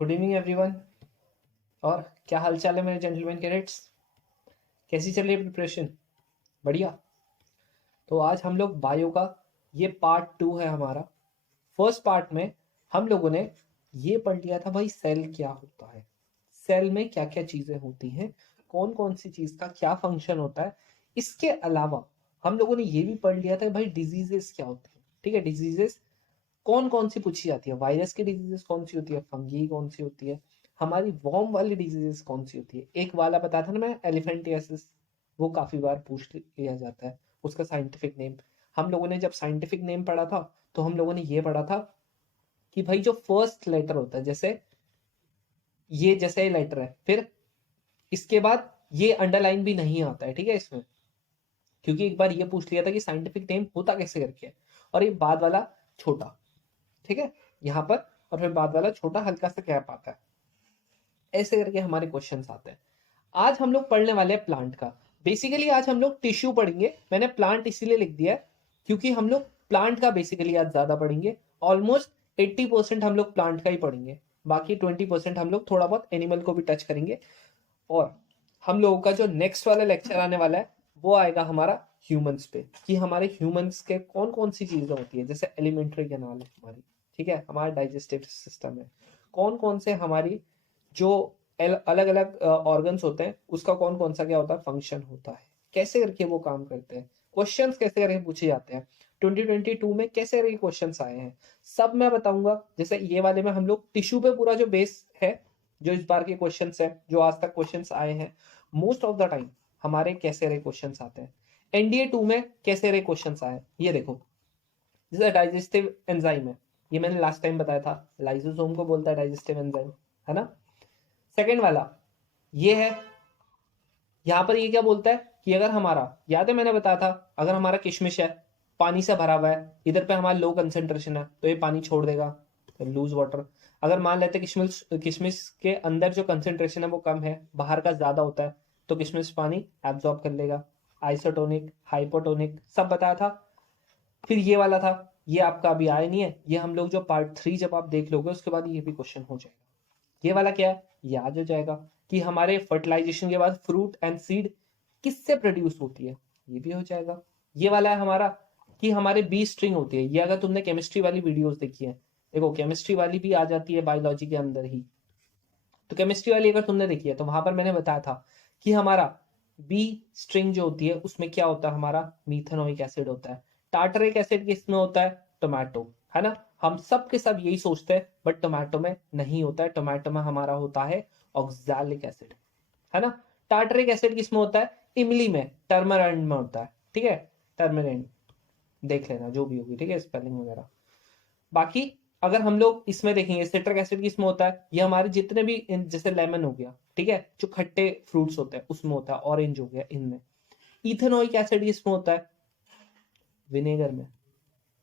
Good evening everyone. और क्या हाल चाल है मेरे जेंटलमैन कैडेट्स? कैसी चल रही है प्रिपरेशन? बढ़िया। तो आज हम लोग बायो का ये पार्ट 2 है हमारा। फर्स्ट पार्ट में हम लोगों ने ये पढ़ लिया था भाई सेल क्या होता है, सेल में क्या क्या चीजें होती हैं, कौन कौन सी चीज का क्या फंक्शन होता है। इसके अलावा हम लोगों ने ये भी पढ़ लिया था भाई डिजीजेस क्या होती है। ठीक है, डिजीजेस कौन कौन सी पूछी जाती है, वायरस की डिजीजेस कौन सी होती है, फंगी कौन सी होती है, हमारी वॉर्म वाली डिजीजेस कौन सी होती है। एक वाला बताया था ना मैं, एलिफेंटियासिस, वो काफी बार पूछ लिया जाता है, उसका साइंटिफिक नेम। हम लोगों ने जब साइंटिफिक नेम पढ़ा था तो हम लोगों ने ये पढ़ा था कि भाई जो फर्स्ट लेटर होता है, जैसे ये जैसे लेटर है, फिर इसके बाद ये अंडरलाइन भी नहीं आता है, ठीक है इसमें, क्योंकि एक बार ये पूछ लिया था कि साइंटिफिक नेम होता कैसे करके है। और ये बाद वाला छोटा, ठीक है, यहाँ पर, और फिर बाद वाला छोटा हल्का सा गैप आता है। ऐसे करके हमारे क्वेश्चंस आते हैं। आज हम लोग पढ़ने वाले हैं प्लांट का। बेसिकली आज हम लोग टिश्यू पढ़ेंगे। मैंने प्लांट इसीलिए लिख दिया है क्योंकि हम लोग प्लांट का बेसिकली आज ज्यादा पढ़ेंगे। ऑलमोस्ट 80% हम लोग प्लांट का ही पढ़ेंगे, बाकी 20% हम लोग थोड़ा बहुत एनिमल को भी टच करेंगे। और हम लोगों का जो नेक्स्ट वाला लेक्चर आने वाला है वो आएगा हमारा ह्यूमंस पे, कि हमारे ह्यूमंस के कौन कौन सी चीजें होती है, जैसे एलिमेंट्री कैनाल है हमारी, ठीक है, हमारा डाइजेस्टिव सिस्टम है, कौन कौन से हमारी जो अलग अलग ऑर्गन्स होते हैं उसका कौन कौन सा क्या होता है, फंक्शन होता है, कैसे करके वो काम करते हैं, क्वेश्चंस कैसे करके पूछे जाते हैं, 2022 में कैसे करके क्वेश्चंस आए हैं, सब मैं बताऊंगा। जैसे ये वाले में हम लोग टिश्यू पे पूरा जो बेस है, जो इस बार के क्वेश्चंस है, जो आज तक क्वेश्चंस आए हैं, मोस्ट ऑफ द टाइम हमारे कैसे रहे क्वेश्चंस आते हैं। एनडीए 2 में कैसे रहे क्वेश्चंस आए, ये देखो, जैसे डाइजेस्टिव एंजाइम है, ये मैंने लास्ट टाइम बताया था, लाइसोसोम को बोलता है डाइजेस्टिव एंजाइम, है ना। सेकेंड वाला ये है, यहां पर ये क्या बोलता है कि अगर हमारा, याद है मैंने बताया था, अगर हमारा किशमिश है, पानी से भरा हुआ है, इधर पे हमारा लो कंसेंट्रेशन है तो ये पानी छोड़ देगा, लूज वाटर। अगर मान लेते हैं किशमिश किशमिश के अंदर जो कंसेंट्रेशन है वो कम है, बाहर का ज्यादा होता है, तो किशमिश पानी एब्जॉर्ब कर लेगा। आइसोटोनिक, हाइपोटोनिक, सब बताया था। फिर ये वाला था, ये आपका अभी आया नहीं है, ये हम लोग जो पार्ट 3 जब आप देख लोगे उसके बाद ये भी क्वेश्चन हो जाएगा। ये वाला क्या है, ये आ जाएगा कि हमारे फर्टिलाइजेशन के बाद फ्रूट एंड सीड किससे प्रोड्यूस होती है, ये भी हो जाएगा। ये वाला है हमारा कि हमारे बी स्ट्रिंग होती है, ये अगर तुमने केमिस्ट्री वाली वीडियोस देखी है, देखो केमिस्ट्री वाली भी आ जाती है बायोलॉजी के अंदर ही, तो केमिस्ट्री वाली अगर तुमने देखी है तो वहां पर मैंने बताया था कि हमारा बी स्ट्रिंग जो होती है उसमें क्या होता है, हमारा मीथेनोइक एसिड होता है। टार्टरिक एसिड किसमें होता है, टोमेटो, है ना। हम सब के सब यही सोचते हैं, बट टोमेटो में नहीं होता है, टोमेटो में हमारा होता है ऑक्सैलिक एसिड, है ना। टार्टरिक एसिड किसमें होता है, इमली में, टर्मरिन में होता है, ठीक है, टर्मरिन, देख लेना जो भी होगी, ठीक है, स्पेलिंग वगैरह। बाकी अगर हम लोग इसमें देखेंगे सिट्रिक एसिड किसमें होता है, ये हमारे जितने भी जैसे लेमन हो गया, ठीक है, जो खट्टे फ्रूट्स होते हैं उसमें होता है, ऑरेंज हो गया इनमें। इथेनोइक एसिड किसमें होता है, विनेगर में,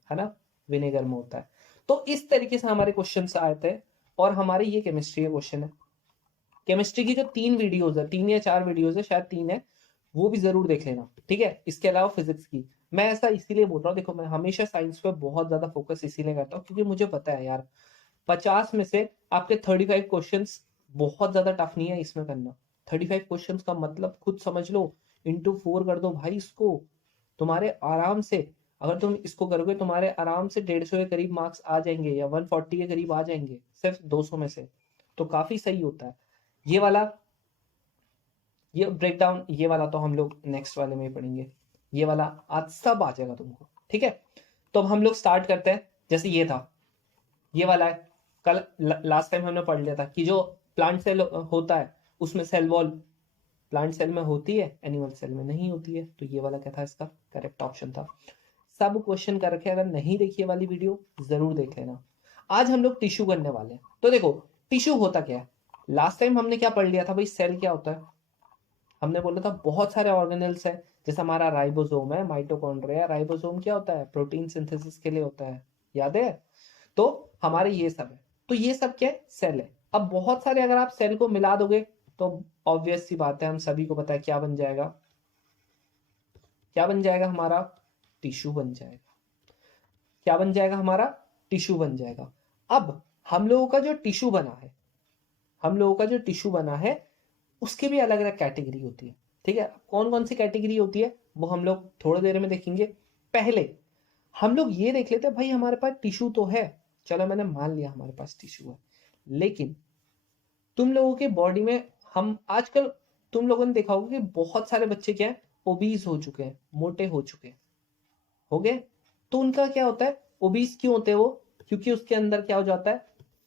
है ना, विनेगर में होता है। तो इस तरीके से हमारे क्वेश्चन आए थे। और हमारे ये केमिस्ट्री का क्वेश्चन है। केमिस्ट्री की जो 3 वीडियोज है, 3 या 4 वीडियोज है, शायद 3 है, वो भी जरूर देख लेना, ठीक है। इसके अलावा फिजिक्स की, मैं ऐसा इसीलिए बोल रहा हूँ, देखो मैं हमेशा साइंस पे बहुत ज्यादा फोकस इसीलिए करता हूँ क्योंकि मुझे पता है यार, 50 में से आपके 35 क्वेश्चंस बहुत ज्यादा टफ नहीं है इसमें करना। 35 क्वेश्चंस का मतलब खुद समझ लो, इंटू 4 कर दो भाई इसको, तुम्हारे आराम से, अगर तुम इसको करोगे तुम्हारे आराम से 150 के करीब मार्क्स आ जाएंगे या 140 के करीब आ जाएंगे सिर्फ 200 में से, तो काफी सही होता है। ये वाला, ये ब्रेक डाउन, ये वाला तो हम लोग नेक्स्ट वाले में ही पढ़ेंगे, ये वाला आज सब आ जाएगा तुमको, ठीक है। तो अब हम लोग स्टार्ट करते हैं। जैसे ये था, ये वाला है, कल लास्ट टाइम हमने पढ़ लिया था कि जो प्लांट सेल होता है उसमें सेल वॉल प्लांट सेल में होती है, एनिमल सेल में नहीं होती है, तो ये वाला क्या था, इसका करेक्ट ऑप्शन था। सब क्वेश्चन कर रखे, अगर नहीं देखी वाली वीडियो जरूर देख लेना। आज हम लोग टिश्यू करने वाले हैं। तो देखो टिश्यू होता क्या है, लास्ट टाइम हमने क्या पढ़ लिया था भाई, सेल क्या होता है, हमने बोला था बहुत सारे ऑर्गेनेल्स है, जैसे हमारा राइबोसोम है, माइटोकॉन्ड्रिया, राइबोसोम क्या होता है, प्रोटीन सिंथेसिस के लिए होता है, याद है। तो हमारे ये सब है, तो ये सब क्या है, सेल है। अब बहुत सारे अगर आप सेल को मिला दोगे तो ऑब्वियस सी बात है, हम सभी को पता है क्या बन जाएगा, क्या बन जाएगा हमारा, टिश्यू बन जाएगा। क्या बन जाएगा हमारा, टिश्यू बन जाएगा। अब हम लोगों का जो टिश्यू बना है, हम लोगों का जो टिश्यू बना है उसके भी अलग अलग कैटेगरी होती है। ठीक है, कौन कौन सी कैटेगरी होती है वो हम लोग थोड़ी देर में देखेंगे। पहले हम लोग ये देख लेते हैं, भाई हमारे पास टिश्यू तो है, चलो मैंने मान लिया हमारे पास टिश्यू है, लेकिन तुम लोगों के बॉडी में, हम आजकल तुम लोगों ने देखा होगा कि बहुत सारे बच्चे क्या है, ओबीज हो चुके हैं, मोटे हो चुके हैं, हो गए। तो उनका क्या होता है, ओबीज क्यों होते हैं वो, क्योंकि उसके अंदर क्या हो जाता है,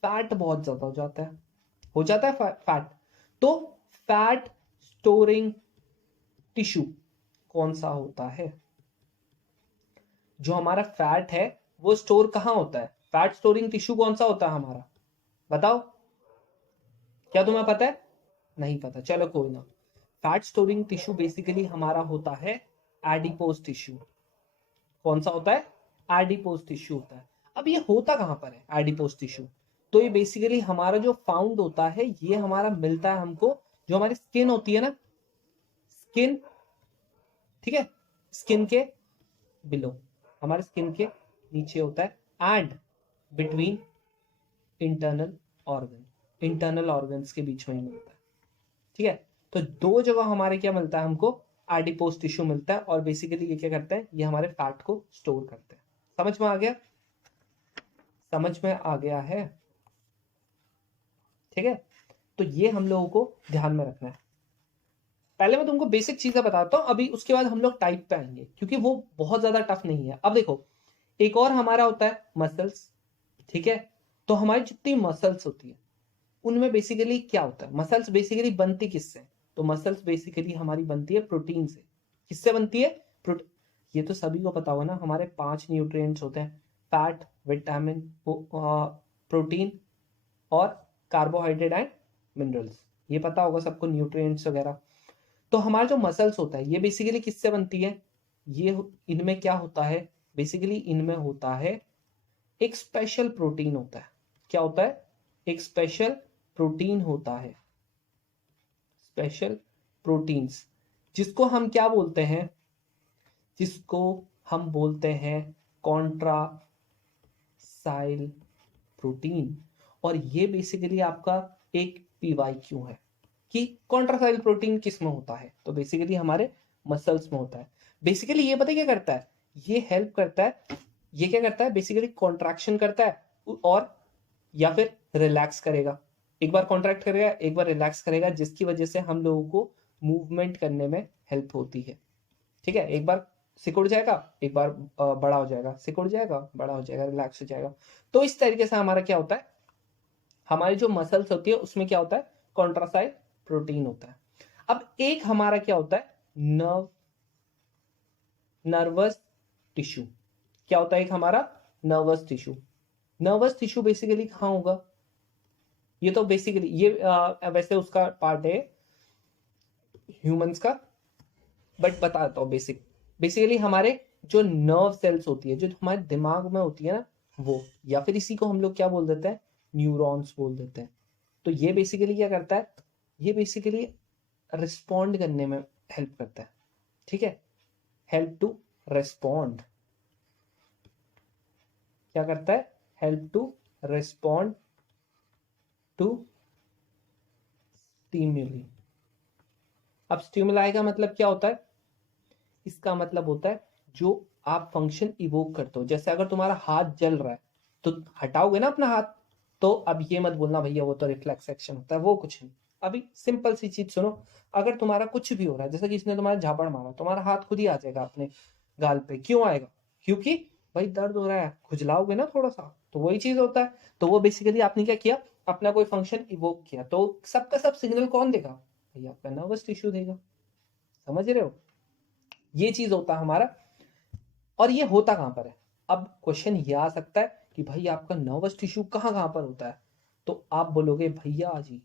फैट बहुत ज्यादा हो जाता है फैट। तो फैट स्टोरिंग टिश्यू कौन सा होता है, जो हमारा फैट है वो स्टोर कहां होता है, फैट स्टोरिंग टिश्यू कौन सा होता है हमारा, बताओ। क्या तुम्हें पता है, नहीं पता, चलो कोई ना। फैट स्टोरिंग टिश्यू बेसिकली हमारा होता है एडिपोज टिश्यू। कौन सा होता है, एडिपोज टिश्यू होता है। अब ये होता कहां पर है एडिपोज टिश्यू, तो ये बेसिकली हमारा जो फाउंड होता है, ये हमारा मिलता है हमको, जो हमारी स्किन होती है ना, स्किन, ठीक है, स्किन के बिलो, हमारे स्किन के नीचे होता है, and between internal organ, internal organs के बीच में ही मिलता है। ठीक है, तो दो जगह हमारे क्या मिलता है हमको, एडिपोज टिश्यू मिलता है, और बेसिकली ये क्या करते हैं, ये हमारे फैट को स्टोर करते हैं। समझ में आ गया, समझ में आ गया है, ठीक है। तो ये हम लोगों को ध्यान में रखना है। पहले मैं तुमको बेसिक चीजें बताता हूं, अभी उसके बाद हम लोग टाइप पे आएंगे, क्योंकि वो बहुत ज्यादा टफ नहीं है। अब देखो, एक और हमारा होता है मसल्स, ठीक है। तो हमारी जितनी मसल्स होती है उनमें बेसिकली क्या होता है, मसल्स बेसिकली बनती किससे, तो मसल्स बेसिकली हमारी बनती है प्रोटीन से। किससे बनती है, प्रोटीन। ये तो सभी को पता होगा ना, हमारे 5 न्यूट्रिएंट्स होते हैं, फैट, विटामिन, प्रोटीन और कार्बोहाइड्रेट एंड मिनरल्स। ये पता होगा सबको, न्यूट्रिएंट्स वगैरह। तो हमारा जो मसल्स होता है ये बेसिकली किससे बनती है, ये इनमें क्या होता है, बेसिकली इनमें होता है एक स्पेशल प्रोटीन होता है। क्या होता है, एक स्पेशल प्रोटीन होता है, स्पेशल प्रोटीन्स, जिसको हम क्या बोलते हैं, जिसको हम बोलते हैं कॉन्ट्रासाइल प्रोटीन। और ये बेसिकली आपका एक पीवाईक्यू है कि कॉन्ट्रासाइल प्रोटीन किस में होता है, तो बेसिकली हमारे मसल्स में होता है। बेसिकली ये पता क्या करता है, ये हेल्प करता है, ये क्या करता है, बेसिकली कॉन्ट्रैक्शन करता है, और या फिर रिलैक्स करेगा, एक बार कॉन्ट्रैक्ट करेगा एक बार रिलैक्स करेगा, जिसकी वजह से हम लोगों को मूवमेंट करने में हेल्प होती है। ठीक है, एक बार सिकुड़ जाएगा, एक बार बड़ा हो जाएगा, सिकुड़ जाएगा, बड़ा हो जाएगा, रिलैक्स हो जाएगा। तो इस तरीके से हमारा क्या होता है, हमारी जो मसल्स होती है उसमें क्या होता है, कॉन्ट्रासाइल प्रोटीन होता है। अब एक हमारा क्या होता है, नर्वस टिश्यू। क्या होता है एक हमारा nervous tissue. Nervous tissue basically कहां होगा, ये तो बेसिकली ये वैसे उसका पार्ट है ह्यूमंस का, बट बताता हूँ बेसिकली हमारे जो नर्व सेल्स होती है, जो हमारे दिमाग में होती है ना वो, या फिर इसी को हम लोग क्या बोल देते हैं, न्यूरॉन्स बोल देते हैं। तो ये बेसिकली क्या करता है, ये बेसिकली रिस्पॉन्ड करने में हेल्प करता है। ठीक है, हेल्प टू रिस्पॉन्ड, क्या करता है, help to respond to stimuli. अब स्टिमुलाई का मतलब क्या होता है, इसका मतलब होता है जो आप फंक्शन इवोक करते हो। जैसे अगर तुम्हारा हाथ जल रहा है तो हटाओगे ना अपना हाथ, तो अब ये मत बोलना भैया वो तो रिफ्लेक्स एक्शन होता है, वो कुछ नहीं। अभी सिंपल सी चीज सुनो, अगर तुम्हारा कुछ भी हो रहा है, जैसे किसी ने तुम्हारा झापड़ मारा, तुम्हारा हाथ खुद ही आ जाएगा अपने गाल पे, क्यों आएगा, क्योंकि भाई दर्द हो रहा है, खुजलाओगे ना थोड़ा सा, तो वही चीज होता है। तो वो बेसिकली आपने क्या किया, अपना कोई फंक्शन इवोक किया, तो सबका सब सिग्नल कौन देगा, भैया आपका नर्वस टिश्यू देगा। समझ रहे हो, ये चीज होता है हमारा। और ये होता कहां पर है, अब क्वेश्चन ये आ सकता है कि भाई आपका नर्वस टिश्यू कहां कहां पर होता है, तो आप बोलोगे भैया जी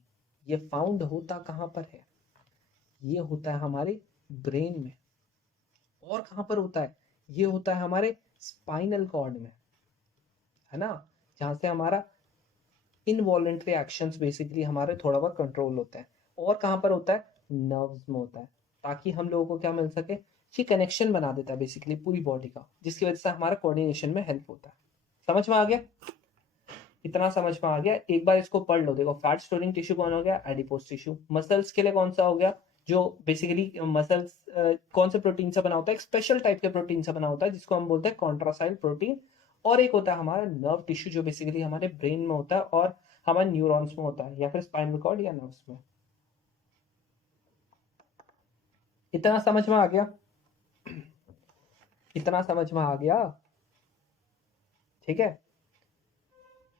ये फाउंड होता कहां पर है, ये होता है हमारे ब्रेन में। और कहां पर होता है, ये होता है हमारे स्पाइनल कॉर्ड में, है ना, जहां से हमारा इनवॉलेंट्री एक्शंस बेसिकली हमारे थोड़ा बहुत कंट्रोल होता है। और कहां पर होता है, नर्व्स में होता है, ताकि हम लोगों को क्या मिल सके, ये कनेक्शन बना देता है बेसिकली पूरी बॉडी का, जिसकी वजह से हमारा कोऑर्डिनेशन में हेल्प होता है। समझ में आ गया, इतना समझ में आ गया। एक बार इसको पढ़ लो। देखो फैट स्टोरिंग टिश्यू कौन हो गया, एडिपोज टिश्यू। मसल्स के लिए कौन सा हो गया, जो बेसिकली मसल्स कौन से प्रोटीन से बना होता है, एक स्पेशल टाइप के प्रोटीन से बना होता है जिसको हम बोलते हैं कॉन्ट्रासाइल प्रोटीन। और एक होता है हमारा नर्व टिश्यू जो बेसिकली हमारे ब्रेन में होता है और हमारे न्यूरॉन्स में होता है, या फिर स्पाइनल कॉर्ड या नर्व्स में। इतना समझ में आ गया, इतना समझ में आ गया, ठीक है।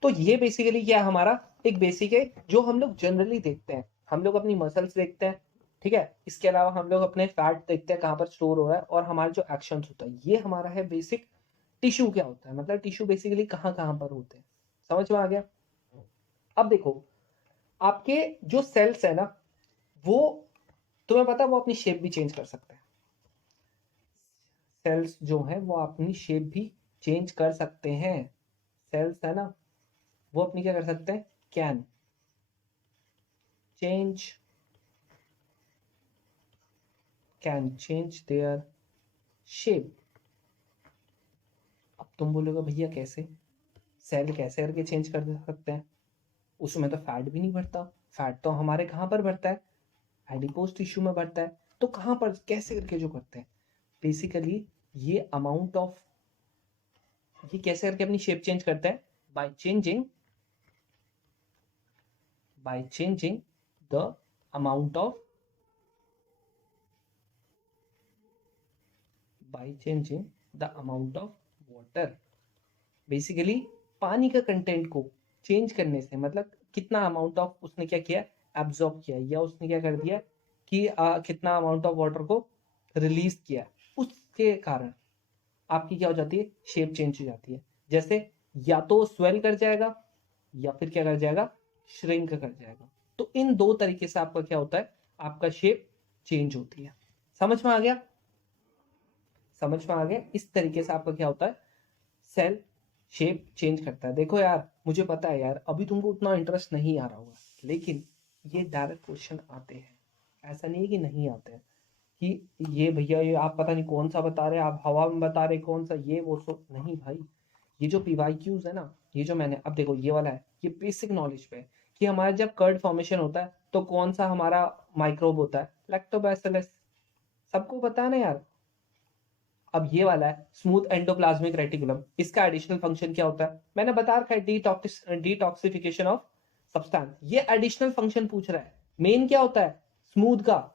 तो ये बेसिकली क्या है हमारा, एक बेसिक है जो हम लोग जनरली देखते हैं। हम लोग अपनी मसल्स देखते हैं, ठीक है। इसके अलावा हम लोग अपने फैट देखते हैं कहाँ पर स्टोर हो रहा है, और हमारे जो एक्शंस होता है, ये हमारा है बेसिक टिश्यू क्या होता है, मतलब टिश्यू बेसिकली कहाँ कहाँ पर होते हैं। समझ में आ गया। अब देखो आपके जो सेल्स है ना, वो तुम्हें पता है वो अपनी शेप भी चेंज कर सकते हैं। सेल्स जो है वो अपनी शेप भी चेंज कर सकते हैं। सेल्स है ना, वो अपनी क्या कर सकते हैं, can change, can change their shape. अब तुम बोलोगे भैया कैसे, सेल कैसे करके चेंज कर सकते हैं, उसमें तो फैट भी नहीं बढ़ता। फैट तो हमारे कहाँ पर बढ़ता है, एडिपोज टिश्यू में बढ़ता है। तो कहाँ पर कैसे करके जो करते हैं, बेसिकली ये अमाउंट ऑफ, ये कैसे करके अपनी शेप चेंज करते हैं, by changing the amount of, by changing the amount of water. Basically पानी का कंटेंट को चेंज करने से, मतलब कितना अमाउंट ऑफ उसने क्या किया, एब्जॉर्ब किया, या उसने क्या कर दिया कि कितना अमाउंट ऑफ वाटर को रिलीज किया, उसके कारण आपकी क्या हो जाती है, शेप चेंज हो जाती है। जैसे या तो स्वेल कर जाएगा, या फिर क्या कर जाएगा, श्रिंक कर जाएगा। तो इन दो तरीके से आपका क्या होता है, आपका शेप चेंज होती है। समझ में आ गया, समझ में आ गया। इस तरीके से आपका क्या होता है, सेल शेप चेंज करता है। देखो यार, मुझे पता है यार अभी तुमको उतना इंटरेस्ट नहीं आ रहा होगा, लेकिन ये डायरेक्ट क्वेश्चन आते हैं, ऐसा नहीं है कि नहीं आते हैं कि ये भैया ये आप पता नहीं कौन सा बता रहे हैं, आप हवा में बता रहे कौन सा, ये वो सो नहीं भाई। ये जो पीवाईक्यूज है ना, ये जो मैंने अब देखो ये वाला है, ये बेसिक नॉलेज पे है कि हमारा जब कर्ड फॉर्मेशन होता है तो कौन सा हमारा माइक्रोब होता है, लैक्टोबैसिलस। सबको पता है ना यार। अब ये वाला है स्मूथ एंडोप्लाज्मिक रेटिकुलम, इसका एडिशनल फंक्शन क्या होता है, मैंने बता रखा है, डिटॉक्सिफिकेशन ऑफ सब्सटेंस। ये एडिशनल फंक्शन पूछ रहा है। मेन क्या होता है स्मूथ का,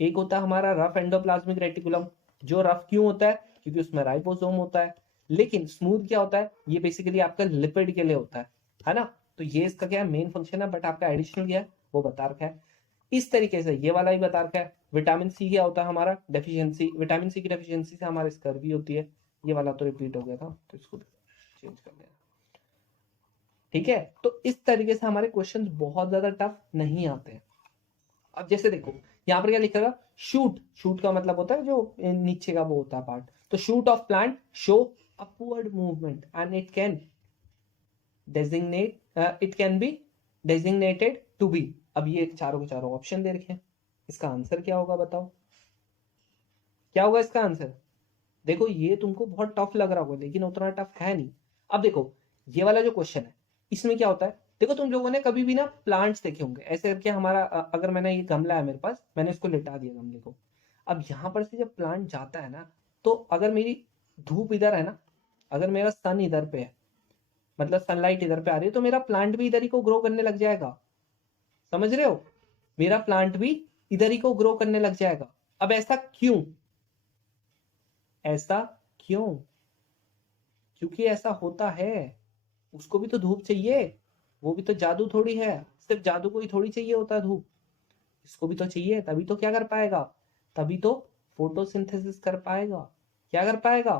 एक होता है हमारा रफ एंडोप्लाज्मिक रेटिकुलम। जो रफ क्यों होता है, क्योंकि उसमें राइबोसोम होता है। लेकिन स्मूथ क्या होता है, ये बेसिकली आपका लिपिड के लिए होता है ना। तो ये इसका क्या है, मेन फंक्शन है, बट आपका एडिशनल क्या है वो बता रखा है। इस तरीके से ये वाला ही बता रखा है। विटामिन सी क्या होता है हमारा, डेफिशिएंसी, विटामिन सी की डेफिशिएंसी से हमारे स्कर्वी होती है। ये वाला तो रिपीट हो गया था, तो इसको चेंज कर देना, ठीक है। तो इस तरीके से हमारे क्वेश्चंस बहुत ज्यादा टफ नहीं आते हैं। अब जैसे देखो यहाँ पर क्या लिखा है, शूट, शूट का मतलब होता है जो नीचे का वो होता है पार्ट। तो shoot of plant show upward movement and it can designate, it can be designated to be. अब ये चारों के चारों ऑप्शन दे रखे हैं, इसका आंसर क्या होगा बताओ, क्या होगा इसका आंसर। देखो ये तुमको बहुत टफ लग रहा होगा, लेकिन उतना टफ है नहीं। अब देखो ये वाला जो क्वेश्चन है, इसमें क्या होता है, देखो तुम लोगों ने कभी भी ना प्लांट्स देखे होंगे ऐसे करके। हमारा अगर मैंने ये गमला है मेरे पास, मैंने इसको लिटा दिया गमले को। अब यहाँ पर से जब प्लांट जाता है ना, तो अगर मेरी धूप इधर है ना, अगर मेरा सन इधर पे है, मतलब सनलाइट इधर पे आ रही है, तो मेरा प्लांट भी इधर ही को ग्रो करने लग जाएगा। समझ रहे हो, मेरा प्लांट भी इधर ही को ग्रो करने लग जाएगा। अब ऐसा क्यों, ऐसा क्यों, क्योंकि ऐसा होता है। उसको भी तो धूप चाहिए, वो भी तो जादू थोड़ी है, सिर्फ जादू को ही थोड़ी चाहिए होता है धूप, इसको भी तो चाहिए, तभी तो क्या कर पाएगा, तभी तो फोटोसिंथेसिस कर पाएगा। क्या कर पाएगा,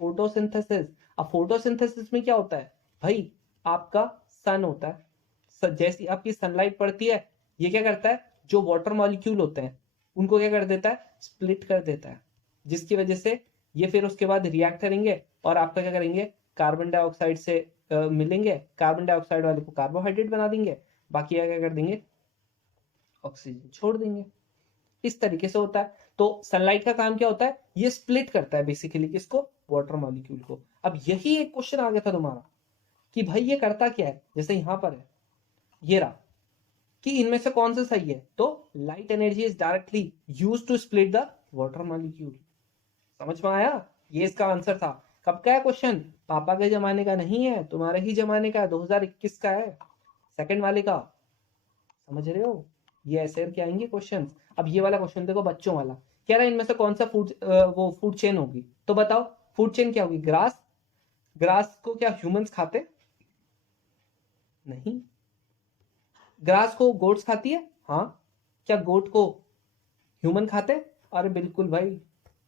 फोटोसिंथेसिस। अब फोटोसिंथेसिस में क्या होता है भाई, आपका सन होता है, जैसी आपकी सनलाइट पड़ती है, ये क्या करता है, जो वाटर मॉलिक्यूल होते हैं उनको क्या कर देता है, स्प्लिट कर देता है, जिसकी वजह से ये फिर उसके बाद रिएक्ट करेंगे और आपका क्या करेंगे, कार्बन डाइऑक्साइड से मिलेंगे, कार्बन डाइऑक्साइड वाले को कार्बोहाइड्रेट बना देंगे, बाकी क्या कर देंगे, ऑक्सीजन छोड़ देंगे। इस तरीके से होता है। तो सनलाइट का काम क्या होता है, ये स्प्लिट करता है बेसिकली किसको, वाटर मॉलिक्यूल को। अब यही एक क्वेश्चन आ गया था तुम्हारा कि भाई ये करता क्या है, जैसे यहां पर है ये रहा, कि इनमें से कौन सा सही है, तो light energy is directly use to split the water molecule. समझ में आया, ये इसका आंसर था। कब का है क्वेश्चन, पापा के जमाने का नहीं है, तुम्हारे ही जमाने का है, 2021 का है, सेकंड वाले का। समझ रहे हो, ये ऐसे क्या आएंगे क्वेश्चन। अब ये वाला क्वेश्चन देखो बच्चों वाला, कह रहा है इनमें से कौन सा फूड वो फूड चेन होगी, तो बताओ फूड चेन क्या होगी, ग्रास। ग्रास को क्या ह्यूमंस खाते, नहीं। ग्रास को गोट्स खाती है, हाँ। क्या गोट को ह्यूमन खाते, अरे बिल्कुल भाई,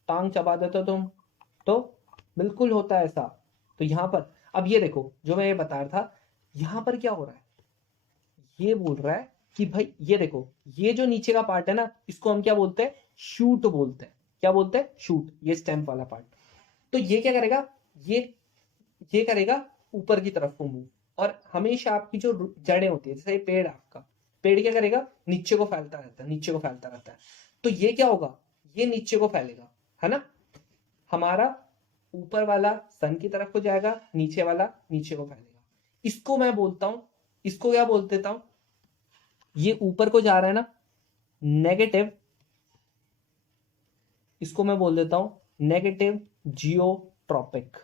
टांग चबा देते हो तुम, तो बिल्कुल होता है ऐसा। तो यहां पर अब ये देखो जो मैं ये बता रहा था, यहां पर क्या हो रहा है, ये बोल रहा है कि भाई ये देखो, ये जो नीचे का पार्ट है ना, इसको हम क्या बोलते हैं, शूट बोलते हैं। क्या बोलते हैं, शूट, ये स्टेम वाला पार्ट। तो ये क्या करेगा, ये करेगा ऊपर की तरफ को मूव, और हमेशा आपकी जो जड़ें होती है, जैसे ये पेड़ है आपका, पेड़ क्या करेगा, नीचे को फैलता रहता है, नीचे को फैलता रहता है। तो ये क्या होगा, ये नीचे को फैलेगा, है ना। हमारा ऊपर वाला सन की तरफ को जाएगा, नीचे वाला नीचे को फैलेगा। इसको मैं बोलता हूं, इसको क्या बोल देता हूं, ये ऊपर को जा रहा है ना, नेगेटिव, इसको मैं बोल देता हूं नेगेटिव जियोट्रॉपिक।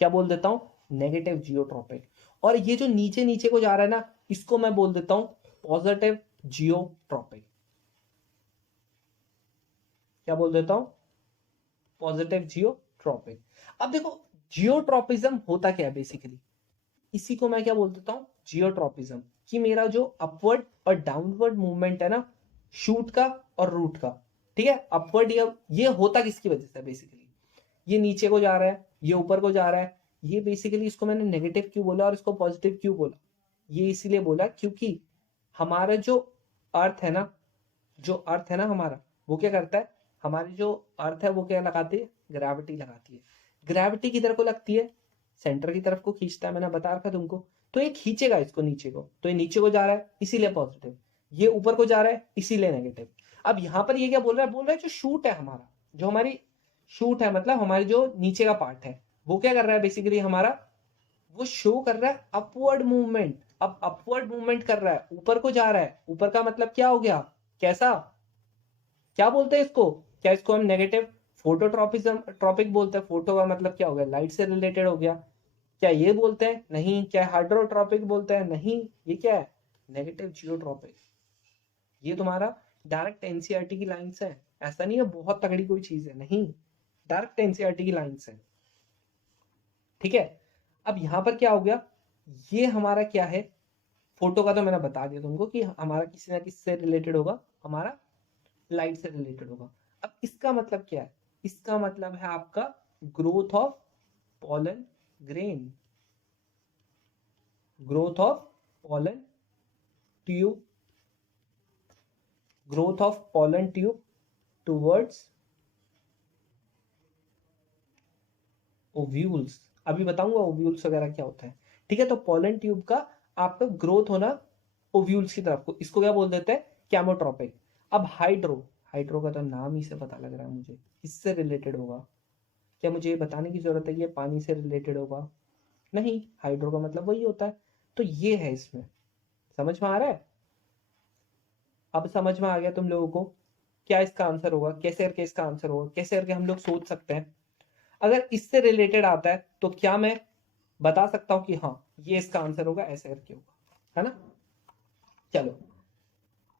क्या बोल देता हूं, नेगेटिव जियोट्रॉपिक। और ये जो नीचे नीचे को जा रहा है ना, इसको मैं बोल देता हूं पॉजिटिव जियोट्रॉपिक। क्या बोल देता हूं, पॉजिटिव जियोट्रॉपिक। अब देखो जियोट्रॉपिज्म होता क्या है बेसिकली, इसी को मैं क्या बोल देता हूं, जियोट्रॉपिज्म। कि मेरा जो अपवर्ड और डाउनवर्ड मूवमेंट है ना, शूट का और रूट का, ठीक है, अपवर्ड ये होता किसकी वजह से बेसिकली, ये नीचे को जा रहा है, ये ऊपर को जा रहा है। ये बेसिकली, इसको मैंने नेगेटिव क्यों बोला और इसको पॉजिटिव क्यों बोला, ये इसीलिए बोला क्योंकि हमारा जो अर्थ है ना, जो अर्थ है ना हमारा, वो क्या करता है, हमारी जो अर्थ है वो क्या लगाती है, ग्रेविटी लगाती है। ग्रेविटी किधर को लगती है, सेंटर की तरफ को खींचता है, मैंने बता रखा तुमको। तो ये खींचेगा इसको नीचे को, तो ये नीचे को जा रहा है इसीलिए पॉजिटिव, ये ऊपर को जा रहा है इसीलिए नेगेटिव। अब यहां पर ये क्या बोल रहा है, बोल रहा है जो शूट है हमारा, जो हमारी शूट है, मतलब हमारे जो नीचे का पार्ट है, वो क्या कर रहा है बेसिकली हमारा, वो शो कर रहा है अपवर्ड मूवमेंट। अब अपवर्ड मूवमेंट कर रहा है, ऊपर को जा रहा है, ऊपर का मतलब क्या हो गया, कैसा, क्या बोलते हैं इसको, क्या इसको हम नेगेटिव फोटोट्रॉपिज्म ट्रॉपिक बोलते हैं, फोटो का मतलब क्या हो गया, लाइट से रिलेटेड हो गया, क्या ये बोलते हैं, नहीं। क्या हाइड्रोट्रॉपिक बोलते हैं, नहीं। ये क्या है, नेगेटिव जियोट्रॉपिक। ये तुम्हारा डायरेक्ट एनसीईआरटी की लाइंस है, ऐसा नहीं है बहुत तगड़ी कोई चीज है, नहीं, डायरेक्ट एनसीईआरटी की लाइंस है, ठीक है। अब यहां पर क्या हो गया, ये हमारा क्या है, फोटो का तो मैंने बता दिया तुमको कि हमारा किसी ना किसी से रिलेटेड होगा, हमारा लाइट से रिलेटेड होगा। अब इसका मतलब क्या है, इसका मतलब है आपका growth of pollen grain, growth of pollen tube, growth of pollen tube towards ovules. अभी बताऊंगा ओव्यूल्स वगैरह क्या होता है, ठीक है। तो पॉलन ट्यूब का आपका ग्रोथ होना ओव्यूल्स की तरफ को, इसको क्या बोल देते हैं, कैमोट्रॉपिक। अब हाइड्रो, हाइड्रो का तो नाम ही से पता लग रहा है मुझे, इससे रिलेटेड होगा। क्या मुझे ये बताने की जरूरत है कि ये पानी से रिलेटेड होगा, नहीं। हाइड्रो का मतलब वही होता है, तो ये है इसमें। समझ में आ रहा है, अब समझ में आ गया तुम लोगों को क्या इसका आंसर होगा, कैसे करके इसका आंसर होगा, कैसे करके हम लोग सोच सकते हैं। अगर इससे रिलेटेड आता है तो क्या मैं बता सकता हूं कि हाँ ये इसका आंसर होगा, ऐसे करके होगा, है ना। चलो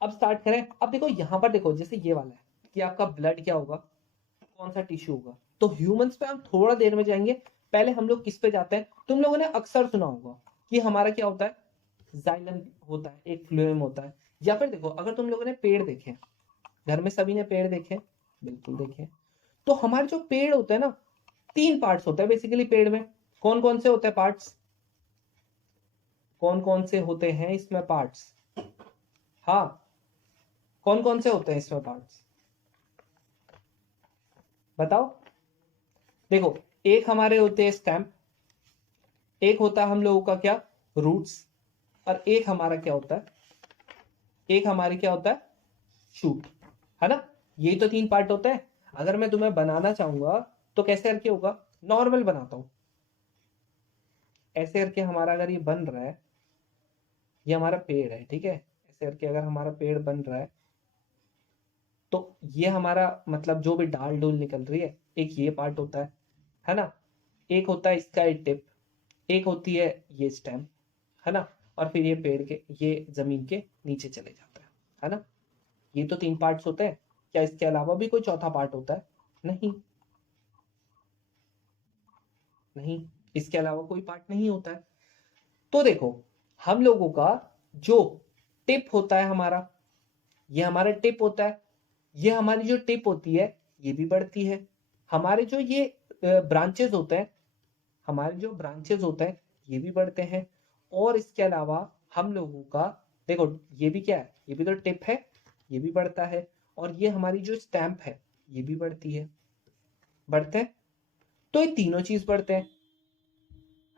अब स्टार्ट करें। अब देखो यहां पर देखो, जैसे ये वाला है कि आपका ब्लड क्या होगा, कौन सा टिश्यू होगा। तो ह्यूमंस पे हम थोड़ा देर में जाएंगे, पहले हम लोग किस पे जाते हैं, तुम लोगों ने अक्सर सुना होगा कि हमारा क्या होता है, जाइलम होता है, एक फ्लोएम होता है। या फिर देखो अगर तुम लोगों ने पेड़ देखे, घर में सभी ने पेड़ देखे, बिल्कुल देखे, तो हमारे जो पेड़ होते हैं ना, तीन पार्ट्स होते हैं बेसिकली पेड़ में। कौन कौन से होते हैं पार्ट्स, कौन कौन से होते हैं इसमें पार्ट्स, हाँ कौन कौन से होते हैं इसमें पार्ट्स, बताओ। देखो एक हमारे होते हैं स्टेम, एक होता है हम लोगों का क्या, रूट्स, और एक हमारा क्या होता है, एक हमारे क्या होता है, शूट, है ना। यही तो तीन पार्ट होते हैं। अगर मैं तुम्हें बनाना चाहूंगा तो कैसे करके होगा, नॉर्मल बनाता हूं, ऐसे करके हमारा अगर ये बन रहा है, ये हमारा पेड़ है, ठीक है, ऐसे करके अगर हमारा पेड़ बन रहा है, तो ये हमारा मतलब जो भी डाल डूल निकल रही है, एक ये पार्ट होता है ना, एक होता है इसका टिप, एक होती है ये स्टेम, है ना, और फिर ये पेड़ के ये जमीन के नीचे चले जाता है ना। ये तो 3 पार्ट्स होते हैं। क्या इसके अलावा भी कोई चौथा पार्ट होता है? नहीं, नहीं, इसके अलावा कोई पार्ट नहीं होता है। तो देखो, हम लोगों का जो टिप होता है हमारा, ये हमारा टिप होता है, ये हमारी जो टिप होती है ये भी बढ़ती है। हमारे जो ये ब्रांचेस होते हैं, हमारे जो ब्रांचेस होते हैं ये भी बढ़ते हैं। और इसके अलावा हम लोगों का देखो, ये भी क्या है, ये भी तो टिप है, ये भी बढ़ता है। और ये हमारी जो स्टैम्प है ये भी बढ़ती है, बढ़ते हैं। तो ये तीनों चीज बढ़ते हैं,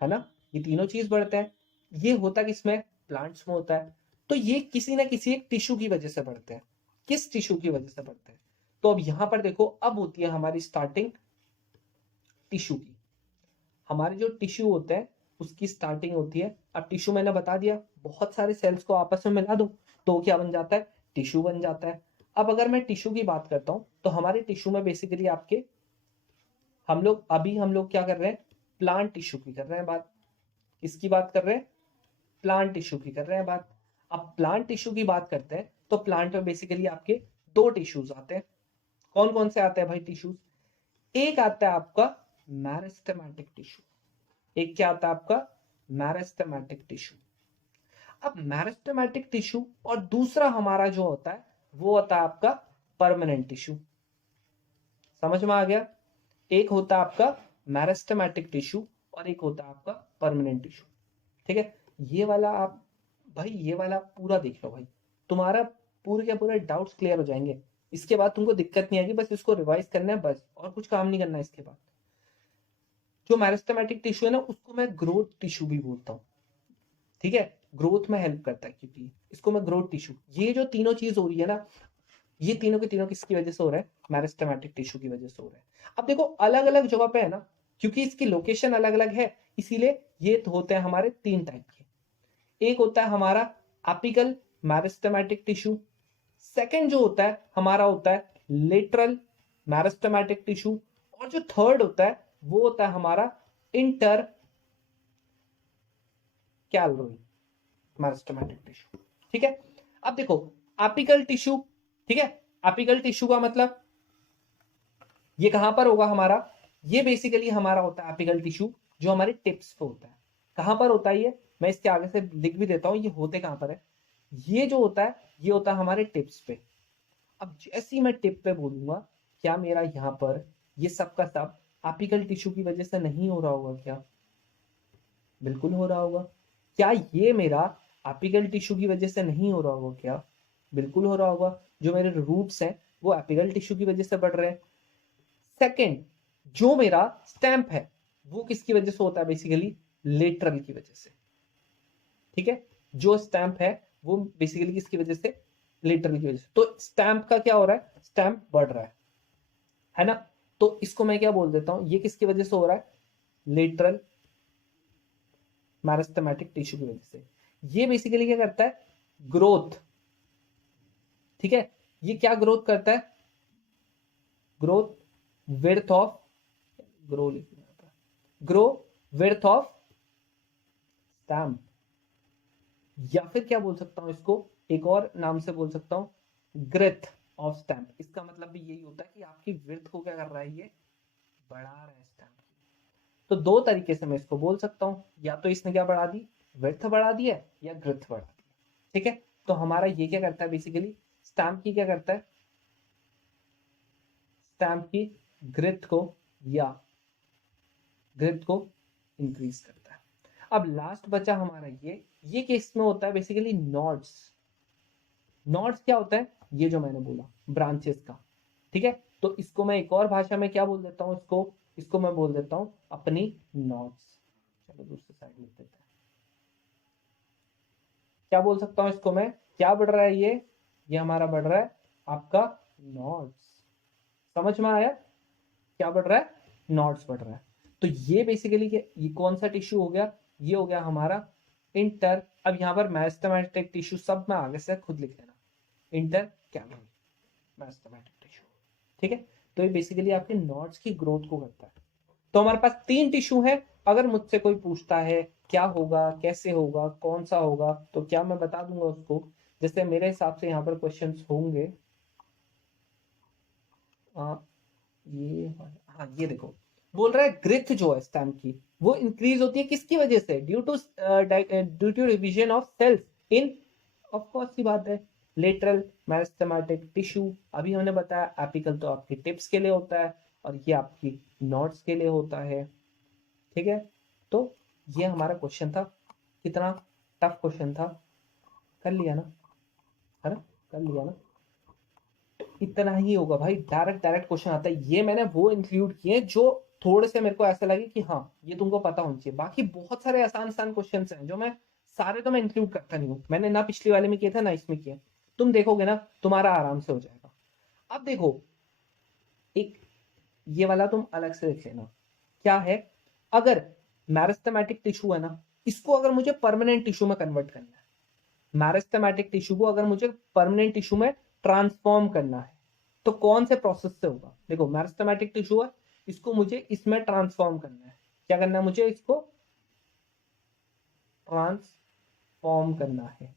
है ना, ये तीनों चीज बढ़ते हैं। ये होता किसमें? प्लांट्स में होता है। तो ये किसी ना किसी एक टिश्यू की वजह से बढ़ते हैं। किस टिश्यू की वजह से बढ़ते हैं? तो अब यहां पर देखो, अब होती है हमारी स्टार्टिंग टिश्यू की। हमारे जो टिश्यू होते हैं उसकी स्टार्टिंग होती है। अब टिश्यू मैंने बता दिया, बहुत सारे सेल्स को आपस में मिला दो तो क्या बन जाता है? टिश्यू बन जाता है। अब अगर मैं टिश्यू की बात करता हूं तो हमारे टिश्यू में बेसिकली आपके हम लोग क्या कर रहे हैं? प्लांट टिश्यू की कर रहे हैं बात। किसकी बात कर रहे हैं? प्लांट टिश्यू की कर रहे हैं बात। अब प्लांट टिश्यू की बात करते हैं तो प्लांट में बेसिकली आपके 2 टिश्यूज आते हैं। कौन कौन से आते हैं भाई टिश्यूज? एक आता है आपका मेरिस्टेमेटिक टिश्यू, एक क्या आता है आपका? Meristematic tissue. अब मेरिस्टेमेटिक टिश्यू और दूसरा हमारा जो होता है वो होता है आपका परमानेंट टिश्यू। समझ में आ गया? एक होता है आपका मेरिस्टेमेटिक टिश्यू और एक होता है आपका परमानेंट टिश्यू। ठीक है, ये वाला आप भाई, ये वाला पूरा देख लो भाई, तुम्हारा पूरे के पूरे डाउट्स क्लियर हो जाएंगे। इसके बाद तुमको दिक्कत नहीं आएगी, बस इसको रिवाइज करना है बस, और कुछ काम नहीं करना है इसके बाद। जो मेरिस्टेमेटिक टिश्यू है ना, उसको मैं ग्रोथ टिश्यू भी बोलता हूँ। ठीक है, ग्रोथ में हेल्प करता है क्योंकि इसको मैं ग्रोथ टिश्यू। ये जो तीनों चीज हो रही है ना, ये तीनों के तीनों किसकी वजह से हो रहा है? मेरिस्टेमेटिक टिश्यू की वजह से हो रहा है। अब देखो, अलग अलग जगह पे है ना, क्योंकि इसकी लोकेशन अलग अलग है, इसीलिए ये होते हैं हमारे 3 टाइप के। एक होता है हमारा एपिकल मेरिस्टेमेटिक टिश्यू। सेकंड जो होता है हमारा होता है लेटरल मेरिस्टेमेटिक टिश्यू। और जो थर्ड होता है वो होता है हमारा इंटर कैलोरी मेरिस्टेमेटिक टिश्यू। ठीक है, अब देखो, एपिकल टिश्यू, ठीक है, एपिकल टिश्यू का मतलब ये कहां पर होगा हमारा? ये बेसिकली हमारा होता है एपिकल टिश्यू, जो हमारे टिप्स पे होता है। कहां पर होता है ये? मैं इसके आगे से लिख भी देता हूं, ये होते कहां पर है। ये जो होता है ये होता है हमारे टिप्स पे। अब जैसे ही मैं टिप पे बोलूंगा, क्या मेरा यहाँ पर ये सब का सब एपिकल टिश्यू की वजह से नहीं हो रहा होगा क्या? बिल्कुल हो रहा होगा। क्या ये मेरा एपिकल टिश्यू की वजह से नहीं हो रहा होगा क्या? बिल्कुल हो रहा होगा। जो मेरे रूट्स हैं वो एपिकल टिश्यू की वजह से बढ़ रहे हैं। सेकेंड, जो मेरा स्टैम्प है वो किसकी वजह से होता है? बेसिकली लेटरल की वजह से। ठीक है, जो स्टैम्प है वो बेसिकली किसकी वजह से? लेटरल की वजह से। तो स्टैम्प का क्या हो रहा है? स्टैम्प बढ़ रहा है ना। तो इसको मैं क्या बोल देता हूं, ये किसकी वजह से हो रहा है? लेटरल मेरिस्टेमेटिक टिश्यू की वजह से। ये बेसिकली क्या करता है? ग्रोथ। ठीक है, ये क्या ग्रोथ करता है? Growth width of grow grow width of stamp. या फिर क्या बोल सकता हूं इसको, एक और नाम से बोल सकता हूं, ग्रेथ ऑफ स्टैम्प। इसका मतलब भी यही होता है कि आपकी विड्थ को क्या कर रहा है? ये बढ़ा रहा है स्टैम्प। तो 2 तरीके से मैं इसको बोल सकता हूं, या तो इसने क्या बढ़ा दी? विड्थ बढ़ा दी है, या ग्रेथ बढ़ा दी। ठीक है, तो हमारा ये क्या करता है? बेसिकली स्टैम्प की क्या करता है? स्टैम्प की ग्रेथ को या ग्रेथ को इंक्रीज करता है। अब लास्ट बचा हमारा ये केस में होता है बेसिकली नॉड्स। नॉड्स क्या होता है? ये जो मैंने बोला ब्रांचेस का। ठीक है, तो इसको मैं एक और भाषा में क्या बोल देता हूं? इसको मैं बोल देता हूं अपनी नॉड्स। चलो दूसरी साइड लिख देते हैं। क्या बोल सकता हूं इसको मैं? क्या बढ़ रहा है ये हमारा बढ़ रहा है आपका नॉड्स। समझ में आया? क्या बढ़ रहा है? नॉड्स बढ़ रहा है। तो ये बेसिकली ये कौन सा टिश्यू हो गया? ये हो गया हमारा इंटर। अब यहाँ पर मेरिस्टेमेटिक टिश्यू सब में आगे से खुद लिख लेना, इंटर कैमरल मेरिस्टेमेटिक टिश्यू, ठीक है। तो ये बेसिकली आपके नॉड्स की ग्रोथ को करता है। तो हमारे पास 3 टिश्यू है। अगर मुझसे कोई पूछता है क्या होगा, कैसे होगा, कौन सा होगा, तो क्या मैं बता दूंगा उसको। जैसे मेरे हिसाब से यहाँ पर क्वेश्चंस होंगे, ये हाँ ये देखो, बोल रहा है ग्रिथ जो है स्टेम की, वो इंक्रीज होती है किसकी वजह से, due to division of cells in, of course की बात है, लेटरल मेरिस्टेमेटिक टिश्यू। अभी हमने बताया एपिकल तो आपकी टिप्स के लिए होता है और ये आपकी नॉड्स के लिए होता है, ठीक है। तो ये हमारा क्वेश्चन था। कितना टफ क्वेश्चन था, कर लिया ना, है ना, कर लिया ना। इतना ही होगा भाई, डायरेक्ट डायरेक्ट क्वेश्चन आता है। ये मैंने वो इंक्लूड किए जो थोड़े से मेरे को ऐसा लगे कि हाँ ये तुमको पता होना चाहिए। बाकी बहुत सारे आसान आसान क्वेश्चन हैं जो मैं सारे तो मैं इंक्लूड करता नहीं हूँ, मैंने ना पिछली वाले में किए थे ना इसमें किए। तुम देखोगे ना तुम्हारा आराम से हो जाएगा। अब देखो, एक ये वाला तुम अलग से देख लेना, क्या है, अगर मैरिस्टेमेटिक टिश्यू है ना, इसको अगर मुझे परमानेंट टिश्यू में कन्वर्ट करना है, मैरिस्टेमेटिक टिश्यू को अगर मुझे परमानेंट टिश्यू में ट्रांसफॉर्म करना है, तो कौन से प्रोसेस से होगा। देखो मैरिस्टेमेटिक टिश्यू है, इसको मुझे इसमें ट्रांसफॉर्म करना है। क्या करना है मुझे, इसको ट्रांसफॉर्म करना है।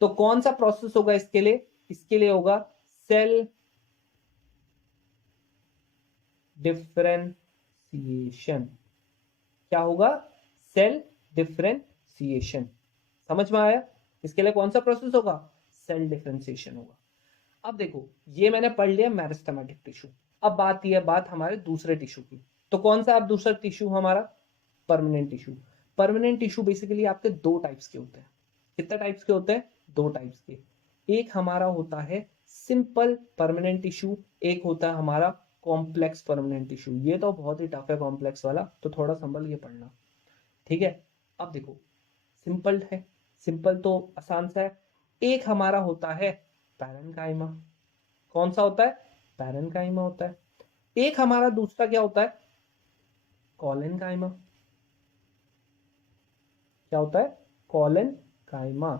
तो कौन सा प्रोसेस होगा इसके लिए, इसके लिए होगा सेल डिफरेंशिएशन। क्या होगा, सेल डिफरेंशिएशन। समझ में आया, इसके लिए कौन सा प्रोसेस होगा, सेल डिफरेंशिएशन होगा। अब देखो ये मैंने पढ़ लिया मेरिस्टेमेटिक टिश्यू। अब बात यह है, बात हमारे दूसरे टिश्यू की। तो कौन सा अब दूसरा टिश्यू हमारा, permanent tissue. Permanent tissue basically आपके दो टाइप्स के होते हैं। कितने टाइप्स के होते हैं, दो टाइप्स के। एक हमारा होता है सिंपल परमानेंट टिश्यू, एक होता है हमारा कॉम्प्लेक्स परमानेंट टिश्यू। ये तो बहुत ही टफ है कॉम्प्लेक्स वाला, तो थोड़ा संभल के पढ़ना, ठीक है। अब देखो सिंपल है, सिंपल तो आसान सा है। एक हमारा होता है पैरेन्काइमा, कौन सा होता है, पैरेन्काइमा होता है। एक हमारा दूसरा क्या होता है, कॉलेनकाइमा। क्या होता है, कॉलेनकाइमा।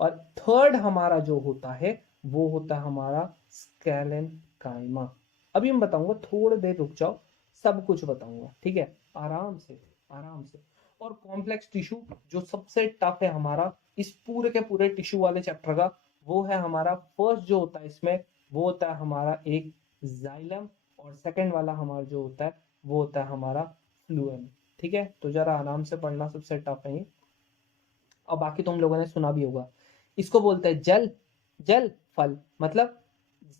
और थर्ड हमारा जो होता है वो होता है हमारा स्केलेनकाइमा। अभी मैं बताऊंगा, थोड़ी देर रुक जाओ, सब कुछ बताऊंगा, ठीक है, आराम से आराम से। और कॉम्प्लेक्स टिश्यू जो सबसे टफ है हमारा इस पूरे के पूरे टिश्यू वाले चैप्टर का, वो है हमारा फर्स्ट जो होता है इसमें, वो होता है हमारा एक जाइलम, और सेकंड वाला हमारा जो होता है वो होता है हमारा फ्लूएम, ठीक है। तो जरा आराम से पढ़ना, सबसे टफ है ये। और बाकी तुम लोगों ने सुना भी होगा, इसको बोलते हैं जल, जल फल। मतलब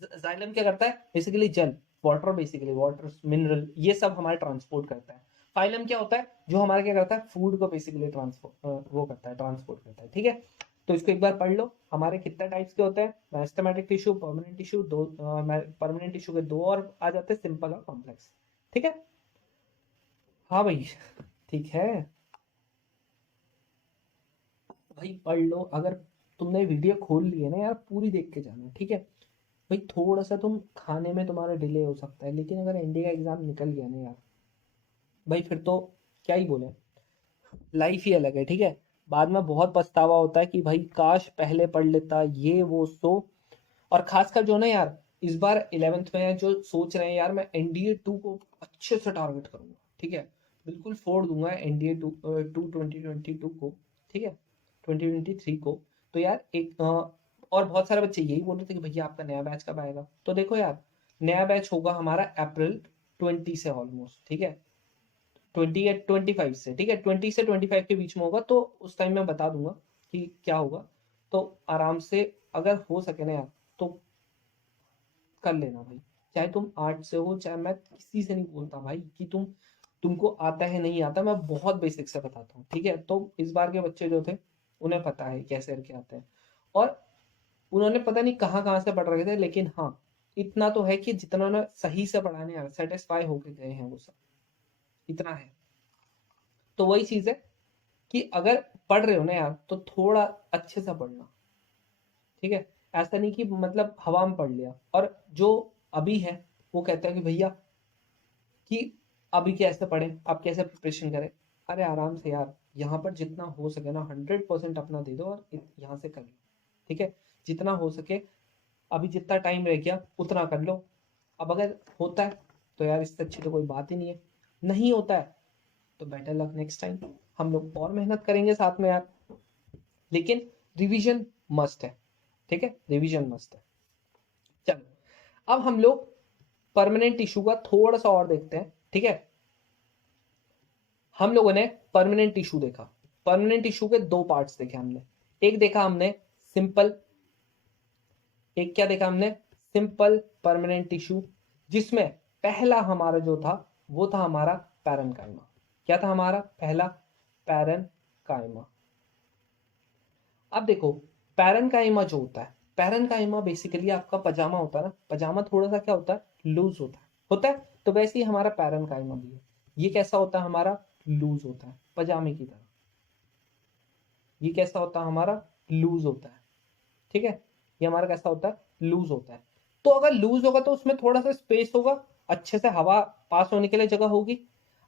जाइलम क्या करता है, बेसिकली जल, वाटर, बेसिकली वाटर मिनरल ये सब हमारे ट्रांसपोर्ट करता है। फाइलम क्या होता है, जो हमारा क्या करता है, फूड को बेसिकली ट्रांसपोर्ट वो करता है, ट्रांसपोर्ट करता है, ठीक है। तो इसको एक बार पढ़ लो, हमारे कितने टाइप्स के होते हैं, मेरिस्टेमेटिक टिश्यू, परमानेंट टिश्यू, दो परमानेंट टिश्यू के दो और आ जाते हैं, सिंपल और कॉम्प्लेक्स, ठीक है। हाँ भाई, ठीक है भाई, पढ़ लो। अगर तुमने वीडियो खोल ली है ना यार, पूरी देख के जाना, ठीक है भाई। थोड़ा सा तुम खाने में तुम्हारा डिले हो सकता है, लेकिन अगर एनडीए का एग्जाम निकल गया ना यार भाई, फिर तो क्या ही बोले, लाइफ ही अलग है, ठीक है। बाद में बहुत पछतावा होता है कि भाई काश पहले पढ़ लेता, ये वो सो। और खासकर जो ना यार इस बार 11th में है, जो सोच रहे हैं यार मैं एनडीए 2 को अच्छे से टारगेट करूंगा, ठीक है, बिल्कुल फोड़ दूंगा एनडीए 2 2022 को, ठीक है, 2023 को। तो यार एक और बहुत सारे बच्चे यही बोल रहे थे कि भैया आपका नया बैच कब आएगा। तो देखो यार, नया बैच होगा हमारा अप्रैल 20 से ऑलमोस्ट, ठीक है, 20 या 25 से, ठीक है, 20 से 25 के बीच में होगा। तो उस टाइम मैं बता दूंगा कि क्या होगा। तो आराम से अगर हो सके ना यार तो कर लेना भाई। चाहे तुम आर्ट से हो, चाहे, मैं किसी से नहीं बोलता भाई कि तुमको आता है नहीं आता, मैं बहुत बेसिक से बताता हूँ, ठीक है। तो इस बार के बच्चे जो थे उन्हें पता है कैसे करके आते हैं, और उन्होंने पता नहीं कहाँ कहाँ से पढ़ रहे थे, लेकिन हाँ इतना तो है कि जितना उन्होंने सही से पढ़ाने सेटिस्फाई होके गए हैं वो सब, इतना है। तो वही चीज है कि अगर पढ़ रहे हो ना यार तो थोड़ा अच्छे से पढ़ना, ठीक है। ऐसा नहीं कि मतलब हवा में पढ़ लिया। और जो अभी है वो कहता है कि भैया कि अभी कैसे पढ़े, आप कैसे प्रिपरेशन करें। अरे आराम से यार, यहाँ पर जितना हो सके ना 100% अपना दे दो और यहाँ से कर लो, ठीक है, जितना हो सके। अभी जितना टाइम रह गया उतना कर लो। अब अगर होता है तो यार इससे अच्छी तो कोई बात ही नहीं है, नहीं होता है तो बेटर लक नेक्स्ट टाइम, हम लोग और मेहनत करेंगे साथ में यार, लेकिन रिवीजन मस्ट है, ठीक है, रिवीजन मस्ट है। चलो अब हम लोग परमानेंट टिश्यू का थोड़ा सा और देखते हैं, ठीक है। हम लोगों ने परमानेंट टिश्यू देखा, परमानेंट टिश्यू के दो पार्ट्स देखे हमने। एक देखा हमने सिंपल, एक क्या देखा हमने, सिंपल परमानेंट टिश्यू, जिसमें पहला हमारा जो था वो था हमारा पैरेन्काइमा। क्या था हमारा पहला? पैरेन्काइमा। अब देखो पैरेन्काइमा जो होता है, पैरेन्काइमा बेसिकली आपका पजामा होता है ना, पजामा थोड़ा सा क्या होता है, लूज होता है। तो वैसे ही हमारा पैरेन्काइमा भी है, ये कैसा होता है हमारा, लूज होता है पजामे की तरह। ये कैसा होता है हमारा, लूज होता है, ठीक है, ये हमारा कैसा होता है, लूज होता है। तो अगर लूज होगा तो उसमें थोड़ा सा स्पेस होगा, अच्छे से हवा पास होने के लिए जगह होगी।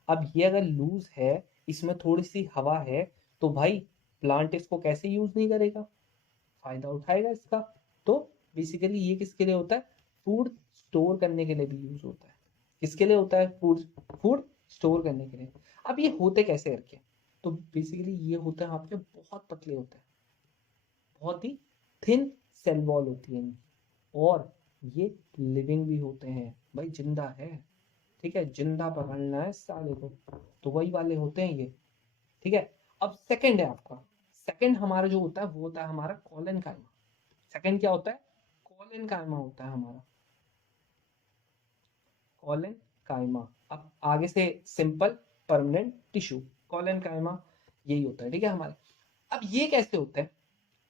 अब ये अगर लूज है, इसमें थोड़ी सी हवा है, तो भाई प्लांट इसको कैसे यूज नहीं करेगा, फायदा उठाएगा इसका। तो बेसिकली ये किसके लिए होता है, फूड स्टोर करने के लिए भी यूज होता है। किसके लिए होता है, फूड फूड स्टोर करने के लिए। अब ये होते कैसे करके, तो बेसिकली ये होते हैं आपके बहुत पतले होते हैं, बहुत ही थिन सेल वॉल होती है इनकी, और ये लिविंग भी होते हैं भाई, जिंदा है, ठीक है, जिंदा पकड़ना है साले को, तो वही वाले होते हैं ये, ठीक है। अब सेकंड है आपका, सेकंड हमारा जो होता है वो होता है हमारा कॉलन काइमा। सेकंड क्या होता है, कॉलन काइमा होता है हमारा, कॉलन काइमा। अब आगे से सिंपल परमानेंट टिश्यू, कॉलन काइमा यही होता है, ठीक है हमारे। अब ये कैसे होता है,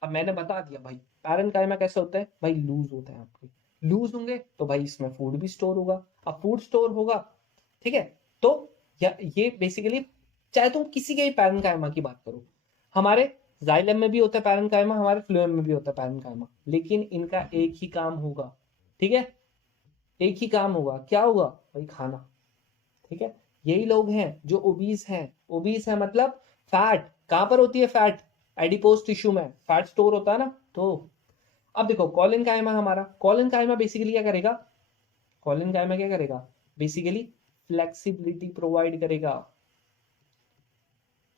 अब मैंने बता दिया भाई पैरेन्काइमा कैसे होता है, भाई लूज होते हैं आपके, लूज होंगे तो भाई इसमें फूड भी स्टोर होगा। अब फूड स्टोर होगा, ठीक है, तो ये बेसिकली चाहे तुम किसी के भी पैरेन्काइमा की बात करो, हमारे जाइलम में भी होता है पैरेन्काइमा, हमारे फ्लोएम में भी होता है पैरेन्काइमा, लेकिन इनका एक ही काम होगा, ठीक है, एक ही काम होगा, क्या होगा भाई, खाना, ठीक है। यही लोग हैं जो ओबीस हैं, ओबीस है मतलब फैट कहां पर होती है, फैट एडिपोज टिश्यू में फैट स्टोर होता है ना। तो अब देखो कॉलिन काइमा, हमारा कॉलिन काइमा बेसिकली क्या करेगा, कॉलिन काइमा क्या करेगा, बेसिकली फ्लेक्सिबिलिटी प्रोवाइड करेगा।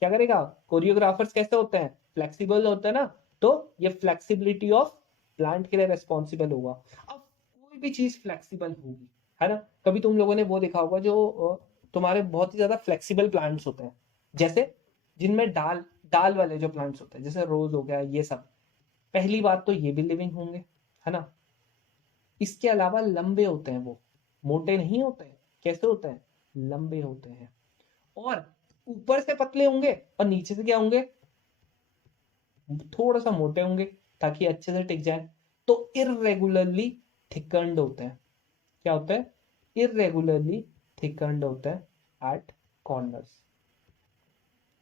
क्या करेगा, कोरियोग्राफर्स कैसे होते हैं, फ्लेक्सिबल होते हैं ना, तो ये फ्लेक्सिबिलिटी ऑफ प्लांट के लिए रेस्पॉन्सिबल होगा। अब कोई भी चीज फ्लेक्सिबल होगी, है ना। कभी तुम लोगों ने वो देखा होगा जो तुम्हारे बहुत ही ज्यादा फ्लेक्सिबल प्लांट्स होते हैं, जैसे जिनमें डाल डाल वाले जो प्लांट्स होते हैं, जैसे रोज हो गया, ये सब। पहली बात तो ये भी लिविंग होंगे, है ना। इसके अलावा लंबे होते हैं वो, मोटे नहीं होते हैं, कैसे होते हैं, लंबे होते हैं, और ऊपर से पतले होंगे और नीचे से क्या होंगे, थोड़ा सा मोटे होंगे, ताकि अच्छे से टिक जाए। तो इरेगुलरली थिकन्ड होते हैं, क्या होता है, इरेगुलरली थिकन्ड होते हैं एट कॉर्नर्स।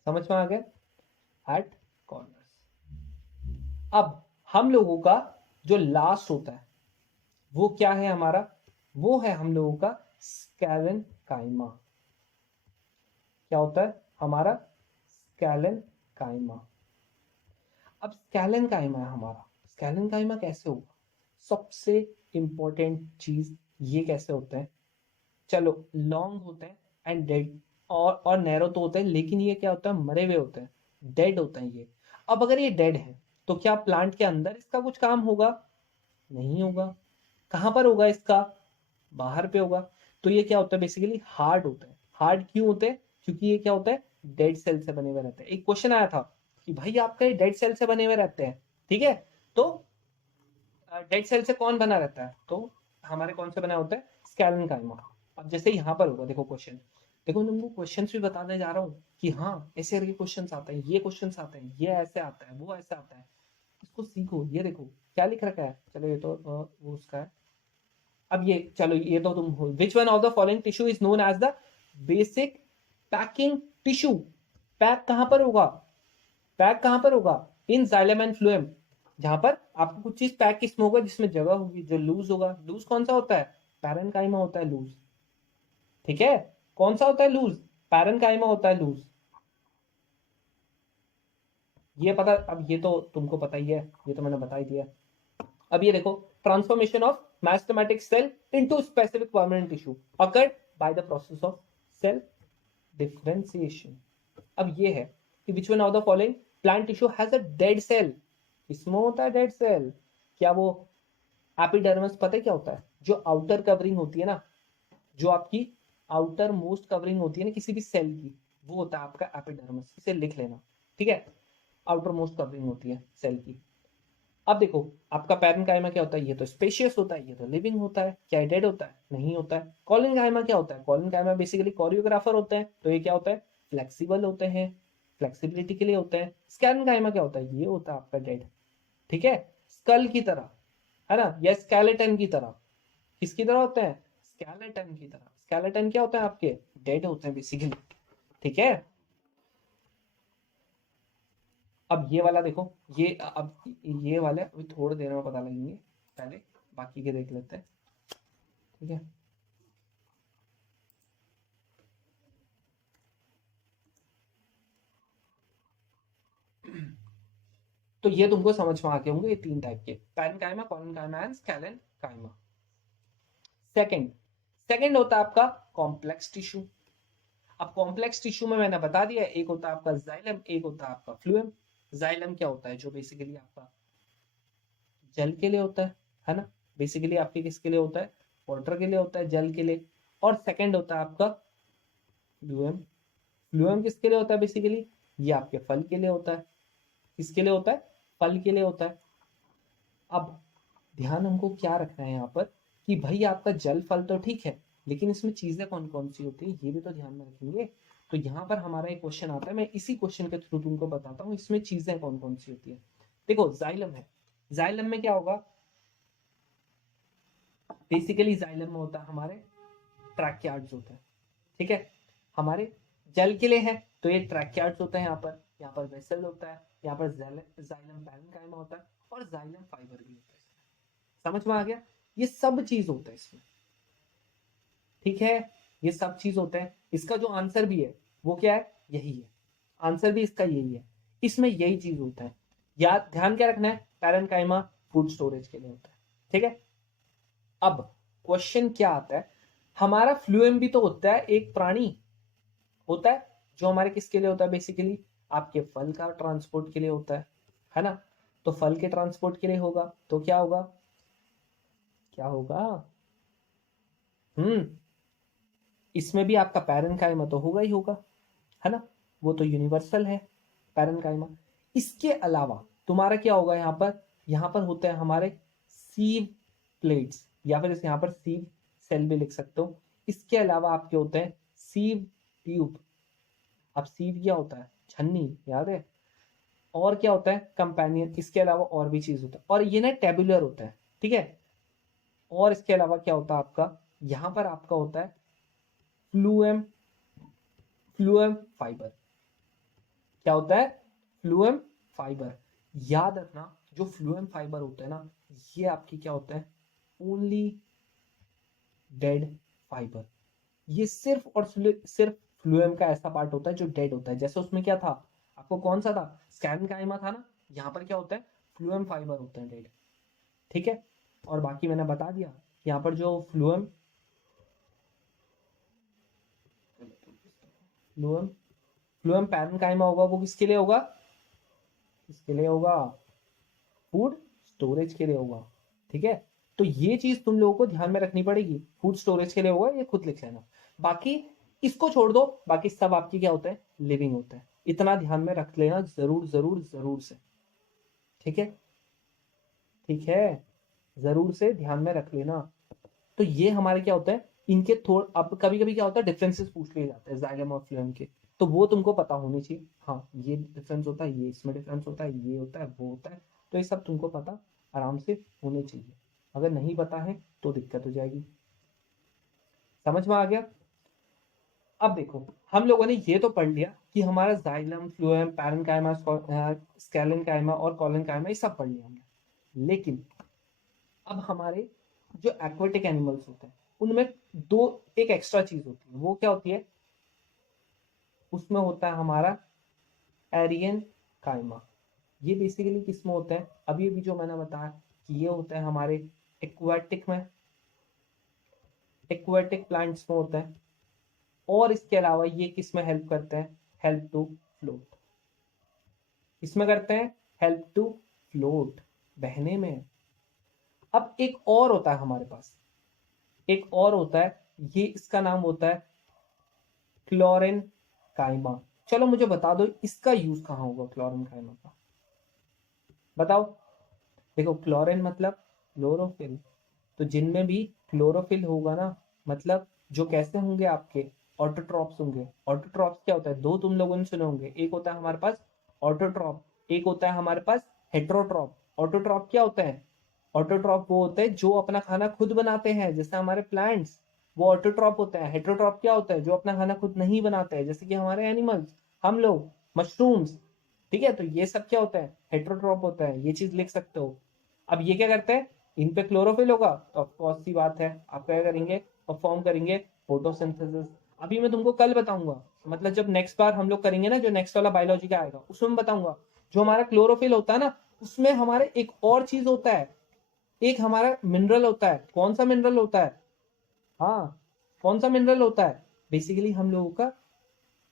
समझ में आ गया, एट कॉर्नर्स। अब हम लोगों का जो लास्ट होता है वो क्या है हमारा, वो है हम लोगों का स्कैलन काइमा। क्या होता है हमारा, स्कैलन काइमा। अब स्कैलन काइमा है हमारा, स्कैलन काइमा कैसे होगा, सबसे इंपॉर्टेंट चीज ये कैसे होता है। चलो लॉन्ग होते हैं एंड डेड, और नैरो तो होते हैं, लेकिन ये क्या होता है, मरे हुए होते हैं, डेड होते हैं ये। अब अगर ये डेड है तो क्या प्लांट के अंदर इसका कुछ काम होगा, नहीं होगा। कहां पर होगा इसका, बाहर पे होगा। तो ये क्या होता है, बेसिकली हार्ड होता है। हार्ड क्यों होते हैं, क्योंकि ये क्या होता है, डेड सेल से बने हुए रहते हैं। एक क्वेश्चन आया था कि भाई आपका ये डेड सेल से बने हुए रहते हैं, ठीक है, तो डेड सेल से कौन बना रहता है, तो हमारे कौन से बना होता है, स्कैलन काइमा। अब जैसे यहाँ पर होगा, देखो क्वेश्चन, देखो तुमको क्वेश्चन भी बताने जा रहा हूँ कि हाँ ऐसे करके क्वेश्चन आते हैं, ये क्वेश्चन आते हैं, ये ऐसे आता है, वो ऐसे आता है, इसको सीखो। ये देखो क्या लिख रखा है, चलो ये तो वो उसका है। अब ये चलो ये तो तुम हो, which one of the following tissue is known as the basic packing tissue. Pack कहां पर होगा, पैक कहां पर होगा, इन जाइलम एंड फ्लोएम। जहां पर आपको कुछ चीज पैक किसमें होगा, जिसमें जगह होगी। जो लूज होगा, लूज कौन सा होता है, पैरेन्काइमा होता है लूज, ठीक है। कौन सा होता है लूज, पैरेन्काइमा होता है लूज। ये पता, अब ये तो तुमको पता ही है, ये तो मैंने बता ही दिया। अब ये देखो, transformation of meristematic cell into specific permanent tissue occurred by the process of cell differentiation. अब ये है कि which one of the following plant tissue has a dead cell. इसमें होता है डेड सेल। क्या वो एपिडर्मिस पता है क्या होता है? जो आउटर कवरिंग होती है ना, जो आपकी आउटर मोस्ट कवरिंग होती है ना किसी भी सेल की, वो होता है आपका एपिडर्मिस। इसे लिख लेना, ठीक है? आउटर मोस्ट कवरिंग होती है सेल की। अब देखो, आपका पैरेन्काइमा क्या होता है? ये तो स्पेशियस होता है, ये तो लिविंग होता है। क्या डेड होता है? नहीं होता है। कॉलिनकाइमा क्या होता है? कॉलिनकाइमा बेसिकली कोरियोग्राफर होते हैं, तो ये क्या होता है? फ्लेक्सिबल होते हैं, फ्लेक्सिबिलिटी के लिए होते हैं। स्कैलेनकाइमा क्या होता है? ये होता है आपका डेड, ठीक है? स्कल की तरह, है ना, या स्केलेटन की तरह। किसकी तरह होते हैं? स्केलेटन की तरह। स्केलेटन क्या होते हैं आपके? डेड होते हैं बेसिकली, ठीक है? अब ये वाला देखो, ये अब ये वाला अभी थोड़ी देर में पता लगेंगे, पहले बाकी के देख लेते हैं, ठीक है? तो ये तुमको समझ में आ गए होंगे, ये तीन टाइप के, पैरेन्काइमा, कॉलिनकाइमा एंड स्केलेनकाइमा। सेकंड सेकंड होता है आपका कॉम्प्लेक्स टिश्यू। अब कॉम्प्लेक्स टिश्यू में मैंने बता दिया, एक होता है आपका जाइलम, एक होता है आपका फ्लूएम। जाइलम क्या होता है? जो बेसिकली आपका जल के लिए होता है ना? बेसिकली आपके किसके लिए होता है? वाटर के लिए होता है, जल के लिए। और सेकंड होता है आपका फ्लूएम। फ्लूएम किसके लिए होता है बेसिकली? ये आपके फल के लिए होता है। किसके लिए होता है? फल के लिए होता है। अब ध्यान हमको क्या रखना है यहाँ पर, कि भाई आपका जल फल तो ठीक है, लेकिन इसमें चीजें कौन कौन सी होती है ये भी तो ध्यान में रखेंगे। तो यहाँ पर हमारा एक क्वेश्चन आता है, मैं इसी क्वेश्चन के थ्रू तुमको बताता हूँ इसमें चीजें कौन कौन सी होती है। देखो, जाइलम है, जाइलम में क्या होगा? बेसिकली जाइलम में होता है हमारे ट्रैकियार्ड्स होते हैं, ठीक है? हमारे जल के लिए है, तो ये ट्रैकियार्ड्स होते हैं यहाँ पर वेसल होता है, यहाँ पर जाइलम पैरेन्काइमा होता है, और जाइलम फाइबर भी होता है। समझ में आ गया? ये सब चीज होता है इसमें, ठीक है? ये सब चीज होता है। इसका जो आंसर भी है वो क्या है? यही है। आंसर भी इसका यही है, इसमें यही चीज होता है। याद ध्यान क्या रखना है? पैरेन्काइमा फूड स्टोरेज के लिए होता है, ठीक है? अब क्वेश्चन क्या आता है, हमारा फ्लूएम भी तो होता है एक प्राणी, होता है, जो हमारे किसके लिए होता है? बेसिकली आपके फल का ट्रांसपोर्ट के लिए होता है ना? तो फल के ट्रांसपोर्ट के लिए होगा, तो क्या होगा? क्या होगा? हम्म इसमें भी आपका पैरेन्काइमा तो होगा ही होगा, है ना? वो तो यूनिवर्सल है पैरेन्काइमा। इसके अलावा तुम्हारा क्या होगा यहाँ पर? यहाँ पर होते हैं हमारे सीव प्लेट्स, या फिर यहाँ पर सीव सेल भी लिख सकते हो। इसके अलावा आपके होते हैं सीव ट्यूब। अब सीव क्या होता है? छन्नी, याद है? और क्या होता है? कंपेनियन। इसके अलावा और भी चीज होता है, और ये ना टेबुलर होता है, ठीक है? और इसके अलावा क्या होता है आपका? यहाँ पर आपका होता है फ्लूएम, फ्लूएम फाइबर। क्या होता है? फ्लूएम फाइबर। याद रखना, जो फ्लूएम फाइबर होता है ना, ये आपकी क्या होता है? Only dead fibre. ये सिर्फ और सिर्फ फ्लूएम का ऐसा पार्ट होता है जो डेड होता है। जैसे उसमें क्या था, आपको कौन सा था? स्कैलेनकाइमा था ना? यहाँ पर क्या होता है? फ्लूएम फाइबर होता है डेड, ठीक है? और बाकी मैंने बता दिया, यहाँ पर जो फ्लूएम फ्लूएम फ्लूएम पैरेन्काइमा होगा, वो किसके लिए होगा? किसके लिए होगा? फूड स्टोरेज के लिए होगा, ठीक है? तो ये चीज तुम लोगों को ध्यान में रखनी पड़ेगी, फूड स्टोरेज के लिए होगा, ये खुद लिख लेना। बाकी इसको छोड़ दो, बाकी सब आपकी क्या होता है? लिविंग होता है। इतना ध्यान में रख लेना, जरूर जरूर जरूर से, ठीक है? ठीक है, जरूर से ध्यान में रख लेना। तो ये हमारे क्या होता है, इनके थोड़ अब कभी कभी क्या होता है, डिफरेंसेस पूछ लिए जाते हैं जाइलम और फ्लोएम के, तो वो तुमको पता होनी चाहिए। हाँ, ये डिफरेंस होता है, ये इसमें डिफरेंस होता है, ये होता है, वो होता है। तो ये सब तुमको पता आराम से होने चाहिए। अगर नहीं पता है तो दिक्कत हो जाएगी। समझ में आ गया? अब देखो, हम लोगों ने ये तो पढ़ लिया कि हमारा जाइलम, फ्लोएम, पैरेन्काइमा, स्केलेनकाइमा और कॉलेनकाइमा, ये सब पढ़ लिया हमने। लेकिन अब हमारे जो एक्वेटिक एनिमल्स होते हैं, उनमें दो एक एक्स्ट्रा चीज होती है। वो क्या होती है? उसमें होता है हमारा एरियन काइमा। ये बेसिकली किस में होते हैं, अभी अभी जो मैंने बताया कि ये होते हैं हमारे एक्वाटिक में, एक्वाटिक प्लांट्स में होता है। और इसके अलावा ये किस में हेल्प करते हैं, हेल्प टू फ्लोट, इसमें करते हैं हेल्प टू फ्लोट, बहने में। अब एक और होता है हमारे पास, एक और होता है, ये इसका नाम होता है क्लोरेन काइमा। चलो मुझे बता दो इसका यूज कहाँ होगा क्लोरेन काइमा का, बताओ। देखो क्लोरीन मतलब क्लोरोफिल, तो जिनमें भी क्लोरोफिल होगा ना, मतलब जो कैसे होंगे आपके ऑटोट्रॉप्स होंगे। ऑटोट्रॉप्स क्या होता है, दो तुम लोगों ने सुने होंगे, एक होता है हमारे पास ऑटोट्रॉप, एक होता है हमारे पास हेट्रोट्रॉप। ऑटोट्रॉप क्या होता है, ऑटोट्रॉप वो होते हैं जो अपना खाना खुद बनाते हैं, जैसे हमारे प्लांट्स, वो ऑटोट्रॉप होते हैं। हेट्रोट्रॉप क्या होता है, जो अपना खाना खुद नहीं बनाते हैं, जैसे कि हमारे एनिमल्स, हम लोग, मशरूम्स। ठीक है, तो ये सब क्या होता है, हेट्रोट्रॉप होता है, ये चीज लिख सकते हो। अब ये क्या करते हैं, इन पे क्लोरोफिल होगा तो ऑफकोर्स सी बात है आप क्या करेंगे, परफॉर्म करेंगे फोटोसिंथेसिस। अभी मैं तुमको कल बताऊंगा, मतलब जब नेक्स्ट बार हम लोग करेंगे ना, जो नेक्स्ट वाला बायोलॉजी का आएगा उसमें मैं बताऊंगा, जो हमारा क्लोरोफिल होता है ना, उसमें हमारे एक और चीज होता है, एक हमारा मिनरल होता है। कौन सा मिनरल होता है, हाँ कौन सा मिनरल होता है, बेसिकली हम लोगों का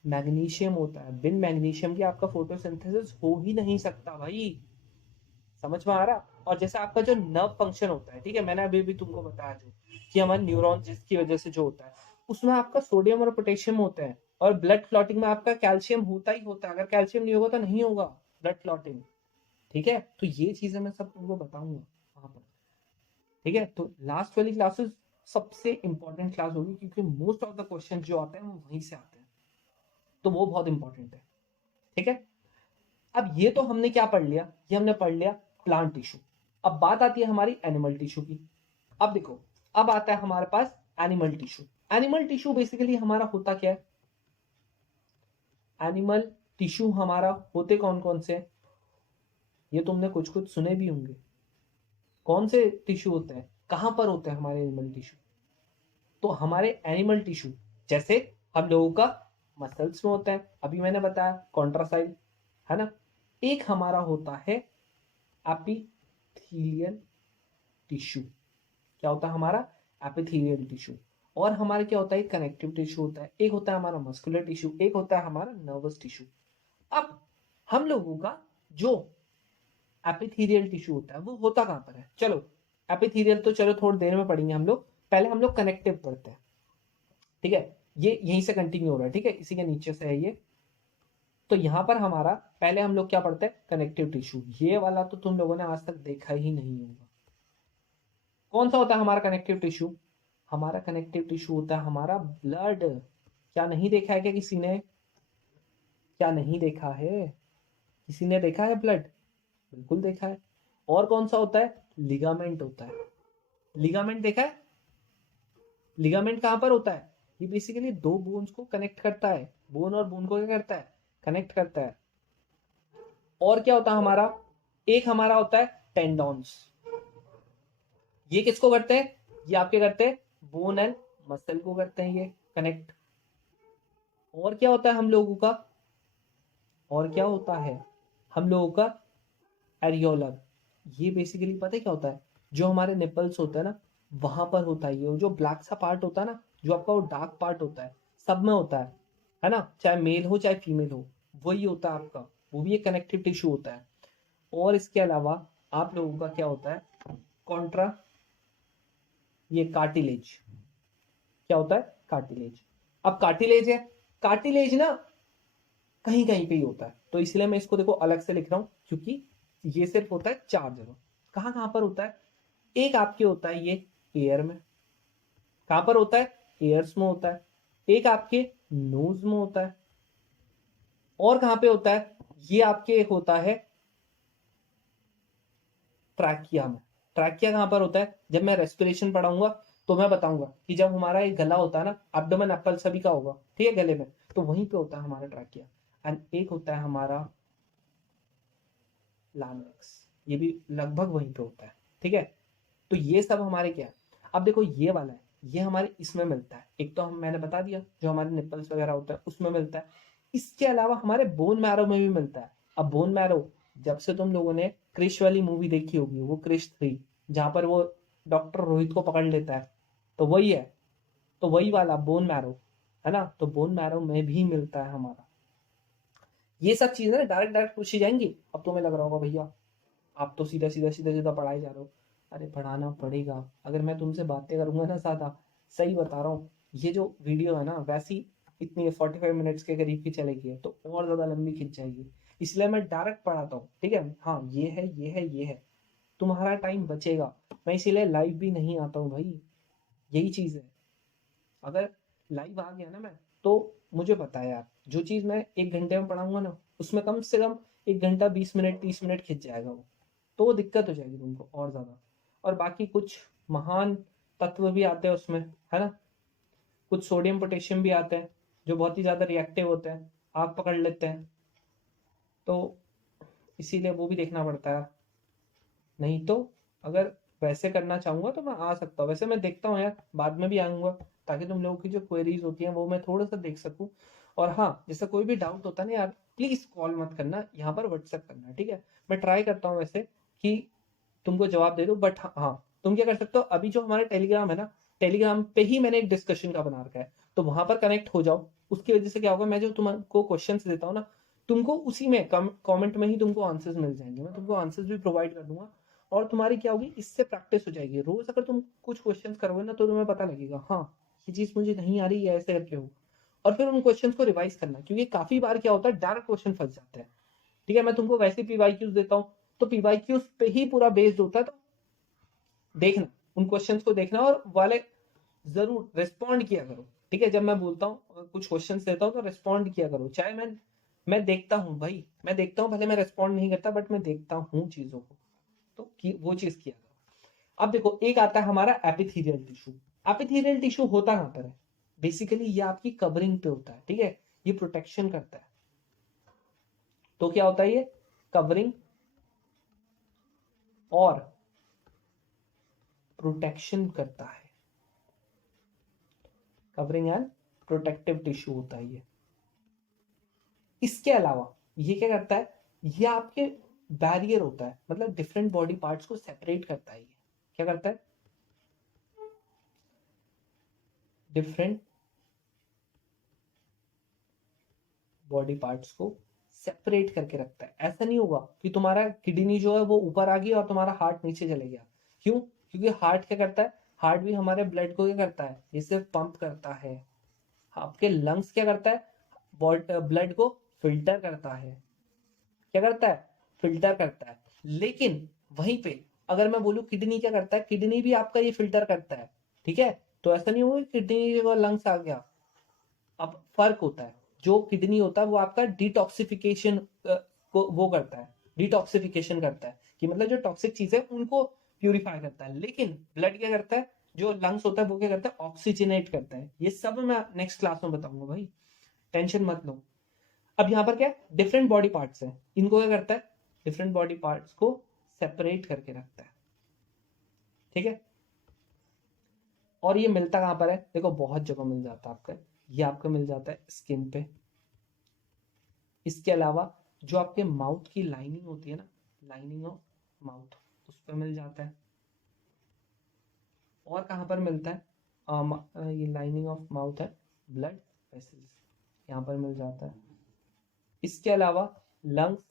मैग्नीशियम होता है। बिन मैग्नीशियम के आपका फोटोसिंथेसिस हो ही नहीं सकता भाई, समझ में आ रहा। और जैसे आपका जो नर्व फंक्शन होता है, ठीक है, मैंने अभी भी तुमको बताया जो कि हमारे न्यूरॉन जिसकी वजह से जो होता है, उसमें आपका सोडियम और पोटेशियम होते हैं। और ब्लड क्लॉटिंग में आपका कैल्शियम होता ही होता है, अगर कैल्शियम नहीं होगा तो नहीं होगा ब्लड क्लॉटिंग। ठीक है, तो ये चीजें मैं सब तुमको बताऊंगा वहां पर। ठीक है, तो लास्ट वाली क्लासेस सबसे इंपॉर्टेंट क्लास होगी, क्योंकि मोस्ट ऑफ द क्वेश्चन जो आते हैं वो वहीं से आते हैं, तो वो बहुत इंपॉर्टेंट है। ठीक है, अब ये तो हमने क्या पढ़ लिया, ये हमने पढ़ लिया प्लांट टिश्यू। अब बात आती है हमारी एनिमल टिश्यू की। अब देखो, अब आता है हमारे पास animal tissue. Animal tissue basically हमारा होता क्या है, एनिमल टिश्यू हमारा होते कौन कौन से, ये तुमने कुछ कुछ सुने भी होंगे। कौन से टिश्यू होते हैं, कहां पर होते हैं हमारे एनिमल टिश्यू, तो हमारे एनिमल टिश्यू जैसे हम लोगों का मसल्स में होता है, अभी मैंने बताया कॉन्ट्रासाइल, है ना। एक हमारा होता है एपिथेलियल टिश्यू, क्या होता है हमारा एपिथेलियल टिश्यू। और हमारे क्या होता है, कनेक्टिव टिश्यू होता है, एक होता है हमारा मस्कुलर टिश्यू, एक होता है हमारा नर्वस टिश्यू। अब हम लोगों का जो एपिथेलियल टिश्यू होता है वो होता कहां पर है, चलो एपिथेलियल तो चलो थोड़ी देर में पढ़ेंगे हम लोग, पहले हम लोग कनेक्टिव पढ़ते हैं। ठीक है, ये यहीं से कंटिन्यू हो रहा है, ठीक है, इसी के नीचे से है ये। तो यहां पर हमारा पहले हम लोग क्या पढ़ते हैं, कनेक्टिव टिश्यू। ये वाला तो तुम लोगों ने आज तक देखा ही नहीं होगा। कौन सा होता है हमारा कनेक्टिव टिश्यू, हमारा कनेक्टिव टिश्यू होता है हमारा ब्लड। क्या नहीं देखा है क्या किसी ने, क्या नहीं देखा है, किसी ने देखा है ब्लड, बिल्कुल देखा है। और कौन सा होता है, लिगामेंट होता है, लिगामेंट देखा है। लिगामेंट कहां पर होता है, ये बेसिकली दो बोन्स को कनेक्ट करता है, बोन और बोन को क्या करता है, कनेक्ट करता है। और क्या होता है हमारा, एक हमारा होता है टेंडॉन्स, ये किसको करते हैं, ये आपके करते हैं बोन एंड मसल को करते हैं ये कनेक्ट। और क्या होता है हम लोगों का, और क्या होता है हम लोगों का एरियोलर, ये बेसिकली पता है क्या होता है, जो हमारे निपल्स होता है ना वहां पर होता है ये, जो ब्लैक सा पार्ट होता है ना, जो आपका वो डार्क पार्ट होता है, सब में होता है ना, चाहे मेल हो चाहे फीमेल हो, वही होता है आपका, वो भी एक कनेक्टिव टिश्यू होता है। और इसके अलावा आप लोगों का क्या होता है, कॉन्ट्रा, ये कार्टिलेज, क्या होता है, कार्टिलेज। अब कार्टिलेज है, कार्टिलेज ना कहीं कहीं पे ही होता है, तो इसलिए मैं इसको देखो अलग से लिख रहा हूं, क्योंकि ये सिर्फ होता है चार जगह। कहां कहां पर होता है, एक आपके होता है ये एयर में, कहां पर होता है, एयर्स में होता है। एक आपके नोज में होता है, और कहां पे होता है, ये आपके एक होता है ट्रैकिया में। ट्रैकिया कहां पर होता है, जब मैं रेस्पिरेशन पढ़ाऊंगा तो मैं बताऊंगा कि जब हमारा एक गला होता है ना, एब्डोमेन एप्पल सभी का होगा, ठीक है, गले में, तो वहीं पे होता है हमारा ट्रैकिया। एंड एक होता है हमारा लार्ynx, ये भी लगभग वहीं पे होता है। ठीक है, तो ये सब हमारे क्या है। अब देखो ये वाला है, ये हमारे इसमें मिलता है, एक तो हम मैंने बता दिया जो हमारे निपल्स वगैरह होता है उसमें मिलता है। इसके अलावा हमारे बोन मैरो में भी मिलता है। अब बोन मैरो जब से तुम लोगों ने क्रिश वाली मूवी देखी होगी, वो क्रिश 3, जहां पर वो डॉक्टर रोहित को पकड़ लेता है, तो वही है, तो वही वाला बोन मैरो है ना, तो बोन मैरो में भी मिलता है हमारा। ये सब चीजें डायरेक्ट डायरेक्ट पूछी जाएंगी। अब तुम्हें लग रहा होगा भैया आप तो सीधा सीधा सीधा सीधा पढ़ाई जा रहे हो। अरे पढ़ाना पड़ेगा, अगर मैं तुमसे बातें करूंगा ना ज्यादा, सही बता रहा हूँ, ये जो वीडियो है ना वैसी इतनी 45 मिनट्स के करीब की चलेगी, तो और ज्यादा लंबी खिंच जाएगी। इसलिए मैं डायरेक्ट पढ़ाता हूँ, ठीक है, हाँ ये है ये है ये है, तुम्हारा टाइम बचेगा। मैं इसीलिए लाइव भी नहीं आता हूँ भाई, यही चीज है। अगर लाइव आ गया ना मैं, तो मुझे पता है यार, जो चीज मैं 1 घंटे में पढ़ाऊंगा ना, उसमें कम से कम 1 घंटा 20 मिनट 30 मिनट खिंच जाएगा वो, तो वो दिक्कत हो जाएगी तुमको और ज्यादा। और बाकी कुछ महान तत्व भी आते हैं उसमें, है ना, कुछ सोडियम पोटेशियम भी आते हैं जो बहुत ही ज्यादा रिएक्टिव होते हैं, आग पकड़ लेते हैं, तो इसीलिए वो भी देखना पड़ता है। नहीं तो अगर वैसे करना चाहूंगा तो मैं आ सकता हूँ, वैसे मैं देखता हूँ यार, बाद में भी आऊंगा, ताकि तुम लोगों की जो क्वेरीज होती हैं वो मैं थोड़ा सा देख सकूं। और हाँ, जैसे कोई भी डाउट होता है ना यार, प्लीज कॉल मत करना, यहाँ पर व्हाट्सएप करना, ठीक है। मैं ट्राई करता हूँ वैसे कि तुमको जवाब दे दूं, बट हाँ, तुम क्या कर सकते हो, अभी जो हमारा टेलीग्राम है ना, टेलीग्राम पे ही मैंने एक डिस्कशन का बना रखा है, तो वहां पर कनेक्ट हो जाओ। उसकी वजह से क्या होगा, मैं जो तुमको क्वेश्चंस देता हूँ ना, तुमको उसी में कमेंट में ही तुमको आंसर्स मिल जाएंगे, मैं तुमको आंसर्स भी प्रोवाइड कर दूंगा। और तुम्हारी क्या होगी, इससे प्रैक्टिस हो जाएगी, रोज अगर तुम कुछ क्वेश्चंस करोगे ना, तो तुम्हें पता लगेगा हाँ ये चीज मुझे नहीं आ रही है, ऐसे करके हो। और फिर उन क्वेश्चंस को रिवाइज करना, क्योंकि काफी बार क्या होता है, डायरेक्ट क्वेश्चन फंस जाते हैं। ठीक है, मैं तुमको वैसे पीवाईक्यूज देता हूँ, तो पीवाईक्यूज पे ही पूरा बेस्ड होता है, तो देखना, उन क्वेश्चंस को देखना और वाले जरूर रिस्पॉन्ड किया करो। ठीक है, जब मैं बोलता हूँ कुछ क्वेश्चंस देता हूँ तो रिस्पॉन्ड किया करो, चाहे मैं देखता हूँ भाई, मैं देखता हूँ, भले मैं रिस्पॉन्ड नहीं करता, बट मैं देखता हूँ चीजों को, तो वो चीज किया करो। अब देखो, एक आता है हमारा एपिथेलियल टिश्यू। एपिथेलियल टिश्यू होता कहां पर है, बेसिकली ये आपकी कवरिंग पे होता है, ठीक है, ये प्रोटेक्शन करता है। तो क्या होता है, ये कवरिंग और प्रोटेक्शन करता है, कवरिंग एंड प्रोटेक्टिव टिश्यू होता है ये। इसके अलावा ये क्या करता है, ये आपके बैरियर होता है, मतलब डिफरेंट बॉडी पार्ट्स को सेपरेट करता है। ये क्या करता है, डिफरेंट बॉडी पार्ट्स को सेपरेट करके रखता है। ऐसा नहीं होगा कि तुम्हारा किडनी जो है वो ऊपर आ गई और तुम्हारा हार्ट नीचे चले गया। क्यों, क्योंकि हार्ट क्या करता है, हार्ट भी हमारे ब्लड को क्या करता है, ये सिर्फ पंप करता है। आपके लंग्स क्या करता है, ब्लड को फिल्टर करता है। क्या करता है, फिल्टर करता है। लेकिन वहीं पे अगर मैं बोलूं किडनी क्या करता है, किडनी भी आपका ये फिल्टर करता है, ठीक है। तो ऐसा नहीं होगा कि किडनी की जगह लंग्स आ गया, अब फर्क होता है। जो किडनी होता है वो आपका डिटॉक्सिफिकेशन को वो करता है, डिटॉक्सिफिकेशन करता है, कि मतलब जो टॉक्सिक चीज है उनको प्यूरिफाई करता है। लेकिन ब्लड क्या करता है, जो लंग्स होता है वो क्या करता है, ऑक्सीजनेट करता है। ये सब मैं नेक्स्ट क्लास में बताऊंगा भाई, टेंशन मत लो। अब यहाँ पर क्या है, डिफरेंट बॉडी पार्ट्स हैं, इनको क्या करता है, डिफरेंट बॉडी पार्ट्स को सेपरेट करके रखता है, ठीक है। और ये मिलता कहाँ पर है, देखो बहुत जगह मिल जाता है आपका, ये आपका मिल जाता है स्किन पे। इसके अलावा जो आपके माउथ की लाइनिंग होती है ना, लाइनिंग ऑफ माउथ, उस पर मिल जाता है। और कहाँ पर मिलता है, ये लाइनिंग ऑफ माउथ है, ब्लड वेसल्स, यहाँ पर मिल जाता है। इसके अलावा लंग्स,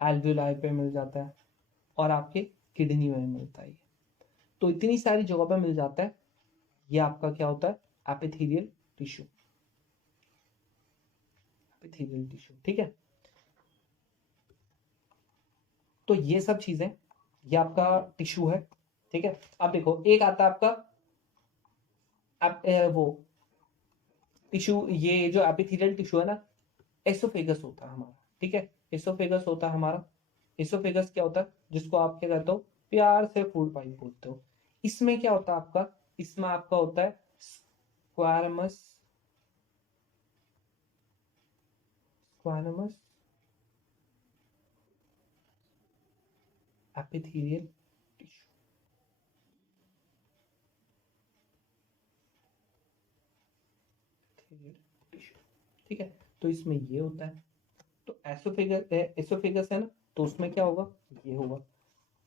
एल्वियोलाई पे मिल जाता है, और आपके किडनी में मिलता है। तो इतनी सारी जगह पे मिल जाता है। ये आपका क्या होता है, एपिथेलियल टिश्यू, एपिथेलियल टिश्यू, ठीक है। तो ये सब चीजें, ये आपका टिश्यू है, ठीक है। अब देखो, एक आता है आपका वो टिश्यू, ये जो एपिथेलियल टिश्यू है ना, एसोफेगस होता है हमारा, ठीक है। एसोफेगस होता है हमारा। एसोफेगस क्या होता है, जिसको आप क्या कहते हो, प्यार से फूड पाइप बोलते हो। इसमें क्या होता है आपका, इसमें आपका होता है स्क्वायरमस, स्क्वायरमस एपिथेलियल टिश्यू, टिश्यू, ठीक है। तो इसमें ये होता है, तो एसोफेगस है ना, तो उसमें क्या होगा, ये होगा।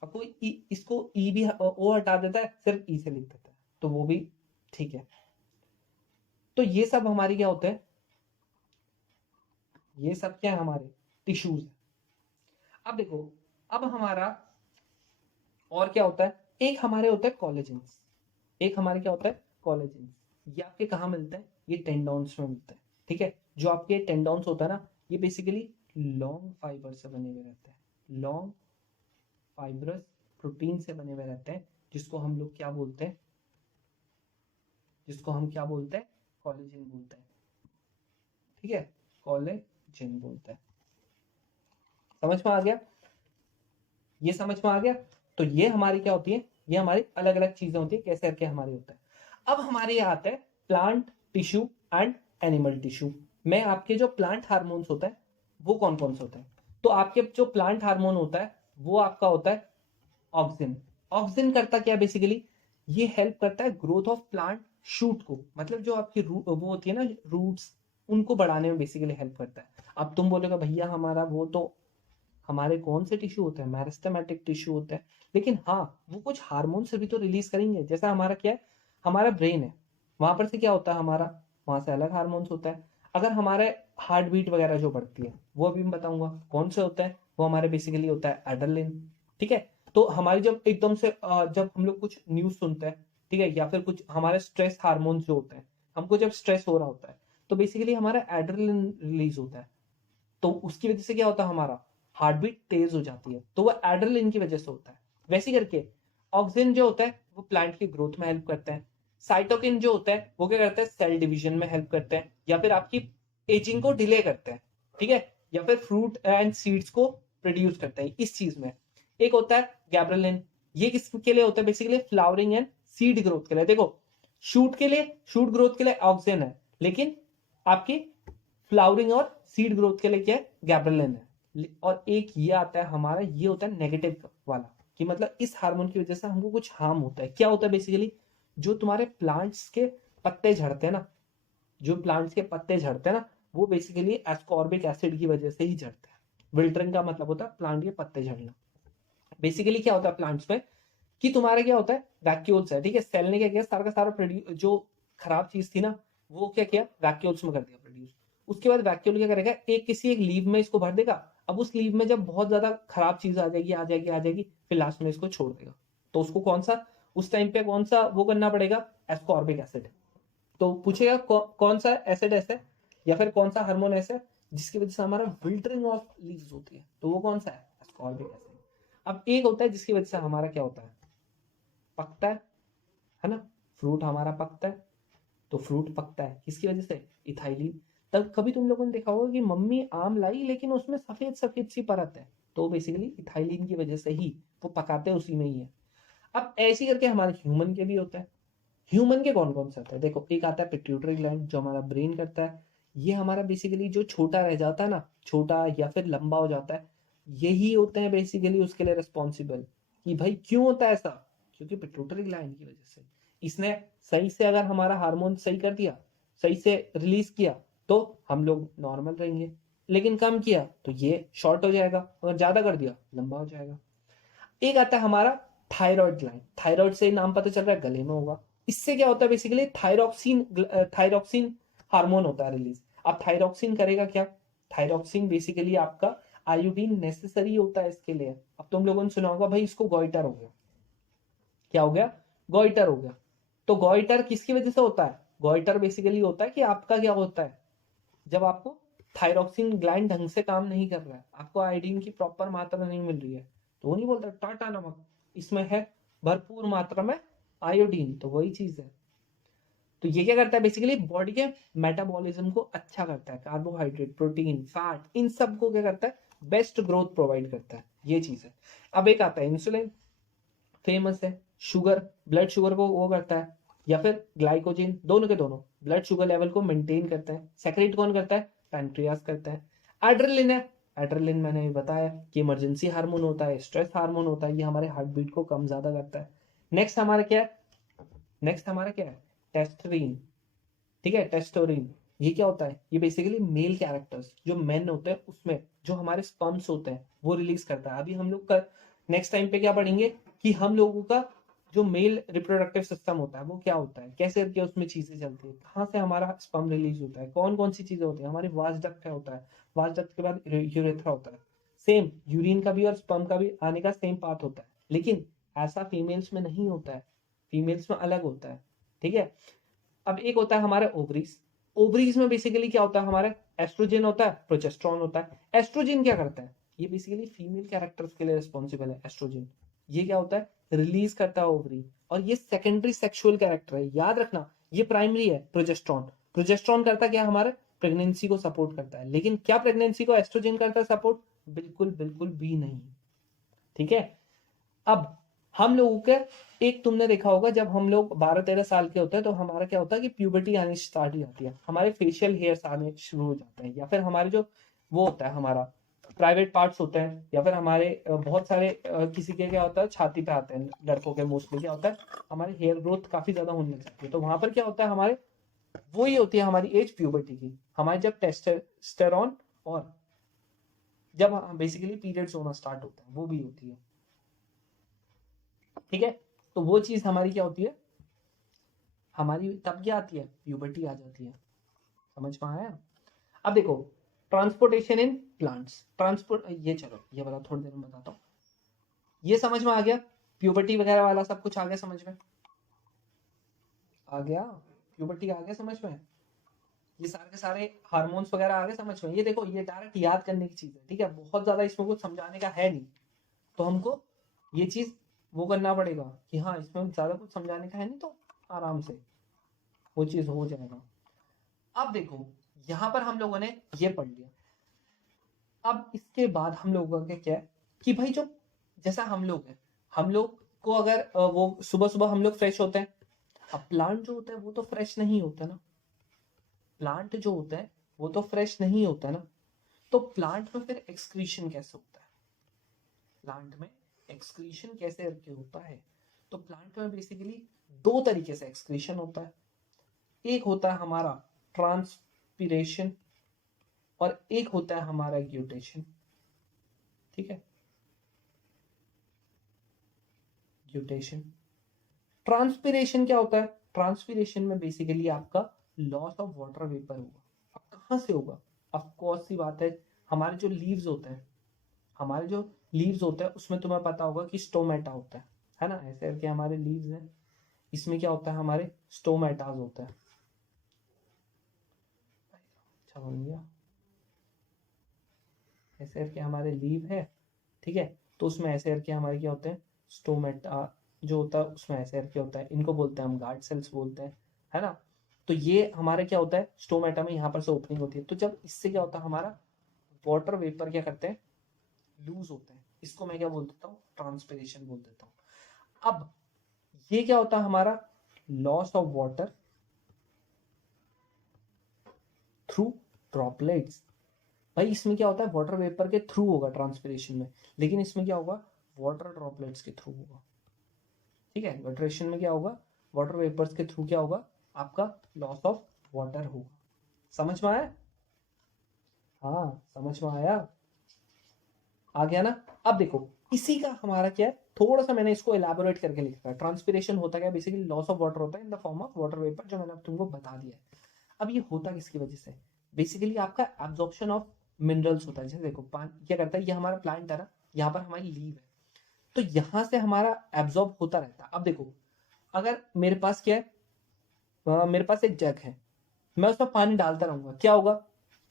अब कोई इसको ई भी ओ हटा देता है, सिर्फ ई से लिख देता है, तो वो भी ठीक है। तो ये सब हमारी क्या होते हैं, ये सब क्या है, हमारे टिश्यूज है। अब देखो, अब हमारा और क्या होता है, एक हमारे होता है कोलेजेंस, एक हमारे क्या होता है कोलेजेंस। ये आपके कहाँ मिलता है, ये टेंडोन्स में मिलता है, ठीक है। जो आपके टेंडोन्स होता है ना, ये बेसिकली लॉन्ग फाइबर से बने हुए रहते हैं, लॉन्ग फाइब्रस प्रोटीन से बने हुए रहते हैं, जिसको हम लोग क्या बोलते हैं, जिसको हम क्या बोलते हैं, कोलेजन बोलते हैं, ठीक है, कोलेजन बोलते हैं। समझ में आ गया, ये समझ में आ गया। तो ये हमारी क्या होती है, ये हमारी अलग अलग चीजें होती है, कैसे करके हमारे होता है। अब हमारे यहाँ आता है plant tissue and animal tissue में आपके जो प्लांट हार्मोन्स होता है वो कौन कौन से होता है। तो आपके जो प्लांट हार्मोन होता है वो आपका होता है ऑक्सिन। ऑक्सिन करता क्या बेसिकली, ये हेल्प करता है ग्रोथ ऑफ प्लांट शूट को, मतलब जो आपकी वो होती है ना रूट्स, उनको बढ़ाने में बेसिकली हेल्प करता है। अब तुम बोलोगे भैया हमारा वो तो हमारे कौन से टिश्यू होते हैं, मेरिस्टेमेटिक टिश्यू होते हैं, लेकिन हाँ वो कुछ हार्मोन से भी तो रिलीज करेंगे। जैसा हमारा क्या है, हमारा ब्रेन है, वहां पर से क्या होता है हमारा, वहां से अलग हार्मोन्स होता है। अगर हमारे हार्ट बीट वगैरह जो बढ़ती है वो अभी मैं बताऊंगा कौन से होता है, वो हमारे बेसिकली होता है एड्रेनलिन, ठीक है। तो हमारी जब एकदम से जब हम लोग कुछ न्यूज सुनते हैं, ठीक है, या फिर कुछ हमारे स्ट्रेस हार्मोन्स जो होते हैं, हमको जब स्ट्रेस हो रहा होता है तो बेसिकली हमारा एड्रेनलिन रिलीज होता है, तो उसकी वजह से क्या होता है, हमारा हार्ट बीट तेज हो जाती है, तो वो एड्रेनलिन की वजह से होता है। वैसे करके ऑक्सीजन जो होता है वो प्लांट की ग्रोथ में हेल्प करता है। साइटोकिन जो होता है वो क्या करता है, सेल डिवीजन में हेल्प करते हैं, या फिर आपकी एजिंग को डिले करते हैं, ठीक है, या फिर फ्रूट एंड सीड्स को प्रोड्यूस करते हैं इस चीज में। एक होता है गैब्रेलिन, ये किसके लिए होता है, basically flowering and seed growth के लिए। देखो शूट के लिए, शूट ग्रोथ के लिए ऑक्सीजन है, लेकिन आपकी फ्लावरिंग और सीड ग्रोथ के लिए क्या है, गैब्रेलिन है। और एक ये आता है हमारा, ये होता है नेगेटिव वाला, कि मतलब इस हार्मोन की वजह से हमको कुछ हार्म होता है। क्या होता है बेसिकली, जो तुम्हारे प्लांट्स के पत्ते झड़ते हैं ना, जो प्लांट्स के पत्ते झड़ते हैं ना, वो बेसिकली एस्कॉर्बिक एसिड की वजह से ही झड़ते हैं। विल्टरिंग का मतलब होता है प्लांट के पत्ते झड़ना। बेसिकली क्या होता है प्लांट्स में, कि तुम्हारे क्या होता है, वैक्यूल्स है, ठीक है, सेल ने क्या किया, सारा का सारा प्रोड्यूस, जो खराब चीज थी ना वो क्या किया, वैक्यूल्स में कर दिया प्रोड्यूस। उसके बाद वैक्यूल क्या करेगा, एक किसी एक लीव में इसको भर देगा। अब उस लीव में जब बहुत ज्यादा खराब चीज आ जाएगी आ जाएगी आ जाएगी, फिर लास्ट में इसको छोड़ देगा। तो उसको कौन सा, उस टाइम पे कौन सा वो करना पड़ेगा, एस्कॉर्बिक एसिड। तो पूछेगा कौन सा एसिड ऐसे, या फिर कौन सा हार्मोन ऐसे जिसकी वजह से हमारा विल्टरिंग ऑफ लीव्स होती है, तो वो कौन सा है, एस्कॉर्बिक एसिड। अब एक होता है जिसकी वजह से हमारा क्या होता है, पकता है ना, फ्रूट हमारा पकता है। तो फ्रूट पकता है किसकी वजह से, इथाइलिन। तब कभी तुम लोगों ने देखा होगा कि मम्मी आम लाई लेकिन उसमें सफेद सफेद सी परत है, तो बेसिकली इथाइलिन की वजह से ही वो पकाते हैं, उसी में ही है। अब ऐसे करके हमारे ह्यूमन के भी होता है। ह्यूमन के कौन कौन से आता है, देखो एक आता है पिट्यूटरी ग्लैंड जो हमारा ब्रेन करता है। ये हमारा बेसिकली जो छोटा रह जाता है ना, छोटा या फिर लंबा हो जाता है, यही होते हैं बेसिकली उसके लिए रिस्पॉन्सिबल। कि भाई क्यों होता है ऐसा, क्योंकि पिट्यूटरी ग्लैंड की वजह से। इसने सही से अगर हमारा हार्मोन सही कर दिया, सही से रिलीज किया, तो हम लोग नॉर्मल रहेंगे। लेकिन कम किया तो ये शॉर्ट हो जाएगा, अगर ज्यादा कर दिया लंबा हो जाएगा। एक आता है हमारा थायराइड ग्लैंड, थायराइड से नाम पता चल रहा है गले में होगा। इससे क्या होता है बेसिकली, थायरॉक्सिन, थायरॉक्सिन हार्मोन होता है रिलीज। अब थायरॉक्सिन करेगा क्या, थायरॉक्सिन बेसिकली आपका आयोडीन नेसेसरी होता है इसके लिए। अब तुम लोगों ने सुना होगा भाई इसको गोइटर हो गया, क्या हो गया, गोइटर हो गया। तो गोइटर किसकी वजह से होता है, गोइटर बेसिकली होता है कि आपका क्या होता है, जब आपको थायरॉक्सिन ग्लैंड ढंग से काम नहीं कर रहा है, आपको आयोडीन की प्रॉपर मात्रा नहीं मिल रही है, तो वो नहीं बोलता टाटा नमक, इसमें है भरपूर मात्रा में आयोडीन, तो वही चीज है। तो ये क्या करता है बेसिकली, बॉडी के मेटाबॉलिज्म को अच्छा करता है, कार्बोहाइड्रेट प्रोटीन फैट इन सब को क्या करता है, बेस्ट ग्रोथ प्रोवाइड करता है, ये चीज है। अब एक आता है इंसुलिन, फेमस है, शुगर, ब्लड शुगर को वो करता है, या फिर ग्लाइकोजन, दोनों के दोनों ब्लड शुगर लेवल को मेंटेन करता है। सेक्रेट कौन करता है, पैंक्रियास करता है। एड्रेनलिन है, एड्रेनलिन मैंने बताया कि इमरजेंसी हार्मोन होता है, स्ट्रेस हार्मोन होता है, ये हमारे हार्ट बीट को कम ज्यादा करता है। नेक्स्ट हमारा क्या है, नेक्स्ट हमारा क्या है, टेस्टोस्टेरोन, ठीक है, टेस्टोस्टेरोन। ये क्या होता है, ये बेसिकली मेल कैरेक्टर्स जो मेन होते हैं उसमें जो हमारे स्पर्म्स होते हैं वो रिलीज करता है। अभी हम लोग का नेक्स्ट टाइम पे क्या पढ़ेंगे कि हम लोगों का जो मेल रिप्रोडक्टिव सिस्टम होता है वो क्या होता है, कैसे करके उसमें चीजें चलती है, कहाँ से हमारा स्पर्म रिलीज होता है, कौन कौन सी चीजें होती है, हमारी वास डक्ट क्या होता है, वास डक्ट के बाद यूरेथ्रा होता है। सेम यूरिन का भी और स्पर्म का भी आने का सेम पाथ होता है, लेकिन ऐसा फीमेल्स में नहीं होता है, फीमेल्स में अलग होता है। ठीक है, अब एक होता है हमारे ओवरीज। ओवरीज में बेसिकली क्या होता है, हमारे एस्ट्रोजन होता है, प्रोजेस्टेरॉन होता है। एस्ट्रोजन क्या करता है, ये बेसिकली फीमेल कैरेक्टर्स के लिए रिस्पॉन्सिबल है। एस्ट्रोजन ये क्या होता है, रिलीज करता है ओवरी, और ये सेकेंडरी सेक्सुअल कैरेक्टर है, याद रखना। ये प्राइमरी है प्रोजेस्टेरॉन। प्रोजेस्टेरॉन करता क्या, हमारे प्रेगनेंसी को सपोर्ट करता है, लेकिन क्या प्रेगनेंसी को एस्ट्रोजन करता है सपोर्ट, बिल्कुल बिल्कुल भी नहीं। ठीक है, अब हम लोगों के, एक तुमने देखा होगा जब हम लोग 12-13 साल के होते हैं तो हमारा क्या होता है कि प्यूबर्टी आनी स्टार्ट हो जाती है, हमारे फेशियल हेयर्स आने शुरू हो जाते हैं, या फिर हमारे जो वो होता है हमारा प्राइवेट पार्ट्स होते हैं, या फिर हमारे बहुत सारे किसी के क्या होता है छाती पे आते हैं, लड़कों के मोस्टली क्या होता है हमारे हेयर ग्रोथ काफी ज्यादा होने लग जाती है। तो वहां पर क्या होता है हमारे, वो ही होती है हमारी एज प्यूबर्टी की, हमारे जब टेस्टोस्टेरोन और जब बेसिकली पीरियड्स होना स्टार्ट होता है वो भी होती है। ठीक है, तो वो चीज हमारी क्या होती है, हमारी तब क्या आती है, प्यूबर्टी आ जाती है। समझ में आया। अब देखो ट्रांसपोर्टेशन इन प्लांट्स, ट्रांसपोर्ट ये चलो ये बता, थोड़ी देर में बताता हूँ। ये समझ में आ गया, प्यूबर्टी वगैरह वाला सब कुछ आ गया समझ में, आ गया, प्यूबर्टी आ गया समझ में, ये सारे के सारे हार्मोन्स वगैरह आ गए समझ में। ये देखो ये डायरेक्ट याद करने की चीज है, ठीक है, बहुत ज्यादा इसमें कुछ समझाने का है नहीं, तो हमको ये चीज वो करना पड़ेगा कि हाँ इसमें ज्यादा कुछ समझाने का है नहीं, तो आराम से वो चीज हो जाएगा। अब देखो यहां पर हम लोगों ने ये पढ़ लिया। अब इसके बाद हम लोगों का क्या है कि भाई जो जैसा हम लोग हैं, हम लोग को अगर वो सुबह सुबह हम लोग फ्रेश होते हैं, अब प्लांट जो होता है वो तो फ्रेश नहीं होता ना, प्लांट जो होता है वो तो फ्रेश नहीं होता ना, तो प्लांट में फिर एक्सक्रीशन कैसे होता है, प्लांट में एक्सक्रीशन कैसे करके होता है, तो प्लांट में बेसिकली दो तरीके से एक्सक्रीशन होता है। एक होता है हमारा ट्रांसपीरेशन और एक होता है हमारा ग्यूटेशन। ठीक है, ग्यूटेशन। ट्रांसपीरेशन क्या होता है, ट्रांसपीरेशन में बेसिकली आपका लॉस ऑफ वाटर वेपर होगा। अब कहां से होगा, ऑफ कोर्स सी बात है, हमारे जो लीव्स होते हैं, हमारे जो लीव्स होते हैं उसमें तुम्हें पता होगा कि स्टोमेटा होता है ना, ऐसे करके हमारे लीव्स हैं, इसमें क्या होता है हमारे स्टोमेटाज होता है। अच्छा बन गया, ऐसे करके हमारे लीव है, ठीक है, तो उसमें ऐसे करके हमारे क्या होते हैं स्टोमेटा जो होता है उसमें ऐसे करके होता है, इनको बोलते हैं हम गार्ड सेल्स बोलते हैं, है ना। तो ये हमारे क्या होता है स्टोमेटा में यहाँ पर से ओपनिंग होती है, तो जब इससे क्या होता है हमारा वाटर वेपर क्या करते हैं लूज होते हैं, इसको मैं क्या बोल देता हूँ ट्रांसपिरेशन बोल देता हूँ। अब ये क्या होता है हमारा loss of water through droplets. भाई इसमें क्या होता है वाटर वेपर के थ्रू होगा ट्रांसपिरेशन में, लेकिन इसमें क्या होगा वाटर ड्रॉपलेट्स के थ्रू होगा। ठीक है, वेटरेशन में क्या होगा वाटर वेपर्स के थ्रू क्या होगा आपका लॉस ऑफ वाटर होगा। समझ में आया, हाँ समझ में आया, आ गया ना। अब देखो इसी का हमारा क्या है, थोड़ा सा मैंने इसको एलैबोरेट करके लिखा है। ट्रांसपिरेशन होता क्या बेसिकली लॉस ऑफ वाटर होता है in the form of water vapour, जो मैंने अब तुमको बता दिया है। अब ये होता किसकी वजह से, बेसिकली आपका एब्जॉर्प्शन ऑफ मिनरल्स होता है। जैसे देखो पानी क्या करता है, ये हमारा प्लांट है ना, यहाँ पर हमारी लीव है, तो यहाँ से हमारा एब्जॉर्ब होता रहता है। अब देखो अगर मेरे पास क्या है, मेरे पास एक जग है, मैं उसमें पानी डालता रहूंगा, क्या होगा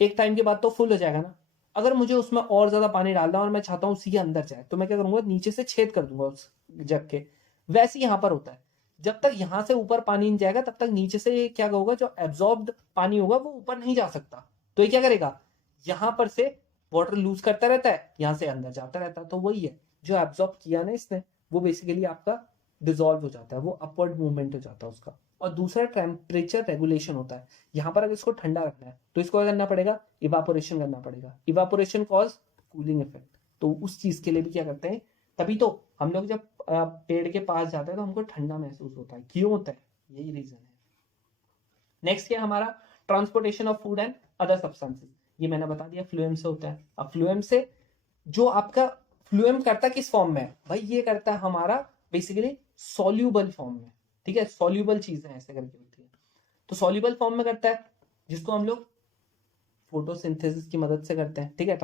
एक टाइम के बाद तो फुल हो जाएगा ना। अगर मुझे उसमें और ज्यादा पानी डालना है और मैं चाहता हूँ उसी के अंदर जाए, तो मैं क्या करूंगा नीचे से छेद कर दूंगा उस जग के। वैसे ही यहाँ पर होता है, जब तक यहाँ से ऊपर पानी नहीं जाएगा तब तक नीचे से ये क्या होगा जो एब्जॉर्ब्ड पानी होगा वो ऊपर नहीं जा सकता। तो ये क्या करेगा यहाँ पर से वाटर लूज करता रहता है, यहाँ से अंदर जाता रहता है, तो वही है जो एब्जॉर्ब किया ना इसने वो बेसिकली आपका डिजोल्व हो जाता है, वो अपवर्ड मूवमेंट हो जाता है उसका। और दूसरा टेम्परेचर रेगुलेशन होता है, यहाँ पर अगर इसको ठंडा रखना है तो इसको क्या करना पड़ेगा इवापोरेशन करना पड़ेगा, इवापोरेशन कॉज कूलिंग इफेक्ट। तो उस चीज के लिए भी क्या करते हैं, तभी तो हम लोग जब पेड़ के पास जाते हैं तो हमको ठंडा महसूस होता है, क्यों होता है यही रीजन है। नेक्स्ट क्या हमारा transportation of food and other substances, ये मैंने बता दिया फ्लूएम से होता है। अब फ्लूएम से जो आपका फ्लूएम करता किस फॉर्म में है भाई, ये करता है हमारा बेसिकली सॉल्यूबल फॉर्म में, ठीक है, सॉल्यूबल चीजें ऐसे करके होती है, तो सॉल्यूबल फॉर्म में करता है जिसको हम लोग फोटोसिंथेसिस की मदद से करते हैं, ठीक है,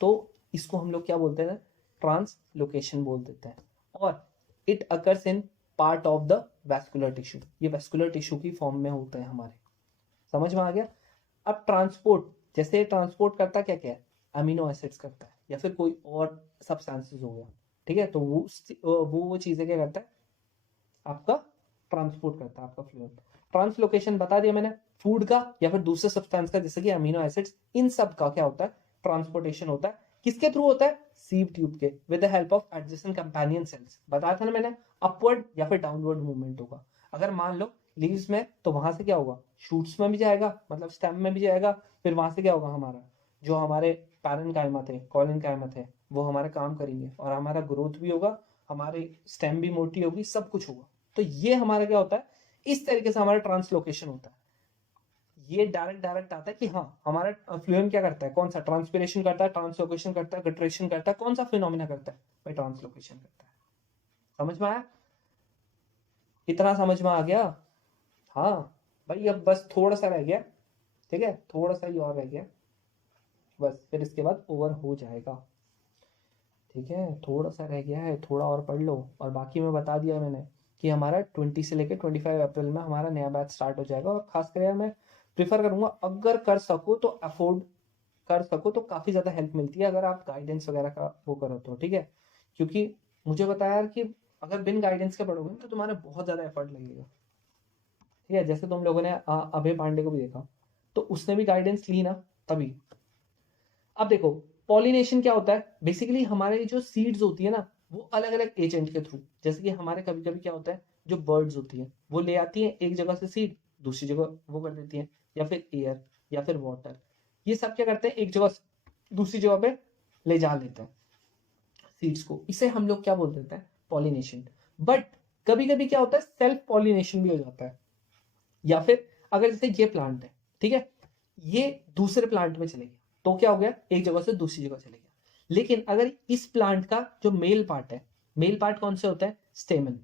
तो इसको हम लोग क्या बोलते हैं, ट्रांसलोकेशन बोल देते हैं। और it occurs in part of the vascular tissue, ये वैस्कुलर टिश्यू की फॉर्म में होते हैं हमारे, समझ में आ गया। अब ट्रांसपोर्ट, जैसे ट्रांसपोर्ट करता क्या क्या है, अमीनो एसिड्स करता है या फिर कोई और सब्सटेंसेस हो गया, ठीक है, तो वो चीजें क्या करता है आपका, ट्रांसपोर्ट करता है आपका फ्लूइड। ट्रांसलोकेशन बता दिया मैंने, फूड का या फिर दूसरे सब्सटेंस का जैसे कि अमीनो एसिड्स, इन सब का क्या होता है, ट्रांसपोर्टेशन होता है। किसके थ्रू होता है, सीव ट्यूब के, with the help of adjacent companion cells, बताया था ना मैंने, अपवर्ड या फिर डाउनवर्ड मूवमेंट होगा। अगर मान लो लीव्स में, तो वहां से क्या होगा, शूट्स में भी जाएगा, मतलब स्टेम में भी जाएगा, फिर वहां से क्या होगा, हमारा जो हमारे पैरेन्काइमा थे, कॉलिनकाइमा थे, वो हमारे काम करेंगे और हमारा ग्रोथ भी होगा, हमारे स्टेम भी मोटी होगी, सब कुछ होगा। तो ये हमारा क्या होता है, इस तरीके से हमारा ट्रांसलोकेशन होता है। ये डायरेक्ट आता है कि हाँ हमारा फ्लूएम क्या करता है, कौन सा, ट्रांसपिरेशन करता है, ट्रांसलोकेशन करता है, गटरेशन करता है, कौन सा फिनोमिना करता है भाई, ट्रांसलोकेशन करता है। समझ में आया, इतना समझ में आ गया। हाँ भाई, अब बस थोड़ा सा रह गया, ठीक है, थोड़ा सा ही और रह गया बस, फिर इसके बाद ओवर हो जाएगा, ठीक है, थोड़ा सा रह गया है, थोड़ा और पढ़ लो। और बाकी मैं बता दिया मैंने कि हमारा 20 से लेकर 25 अप्रैल में हमारा नया बैच स्टार्ट हो जाएगा। और खासकर मैं प्रीफर करूंगा, अगर कर सको तो अफोर्ड कर सको तो काफ़ी ज़्यादा हेल्प मिलती है अगर आप गाइडेंस वगैरह का वो करो तो, ठीक है, क्योंकि मुझे बताया यार कि अगर बिन गाइडेंस के पढ़ोगे तो तुम्हारे बहुत ज़्यादा एफर्ट लगेगा, ठीक है, जैसे तुम लोगों ने अभय पांडे को भी देखा, तो उसने भी गाइडेंस ली ना तभी। अब देखो पॉलिनेशन क्या होता है, बेसिकली हमारे जो सीड्स होती है ना, वो अलग अलग एजेंट के थ्रू, जैसे कि हमारे कभी कभी क्या होता है, जो बर्ड्स होती है वो ले आती है एक जगह से सीड, दूसरी जगह वो कर देती है, या फिर एयर या फिर वाटर, ये सब क्या करते हैं, एक जगह से दूसरी जगह पे ले जा लेते हैं सीड्स को, इसे हम लोग क्या बोल देते हैं, पॉलिनेशन। बट कभी कभी क्या होता है, सेल्फ पॉलिनेशन भी हो जाता है, या फिर अगर जैसे ये प्लांट है, ठीक है, ये दूसरे प्लांट में चले गया, तो क्या हो गया, एक जगह से दूसरी जगह चले गया। लेकिन अगर इस प्लांट का जो मेल पार्ट है, मेल पार्ट कौन से होता है, स्टेमन।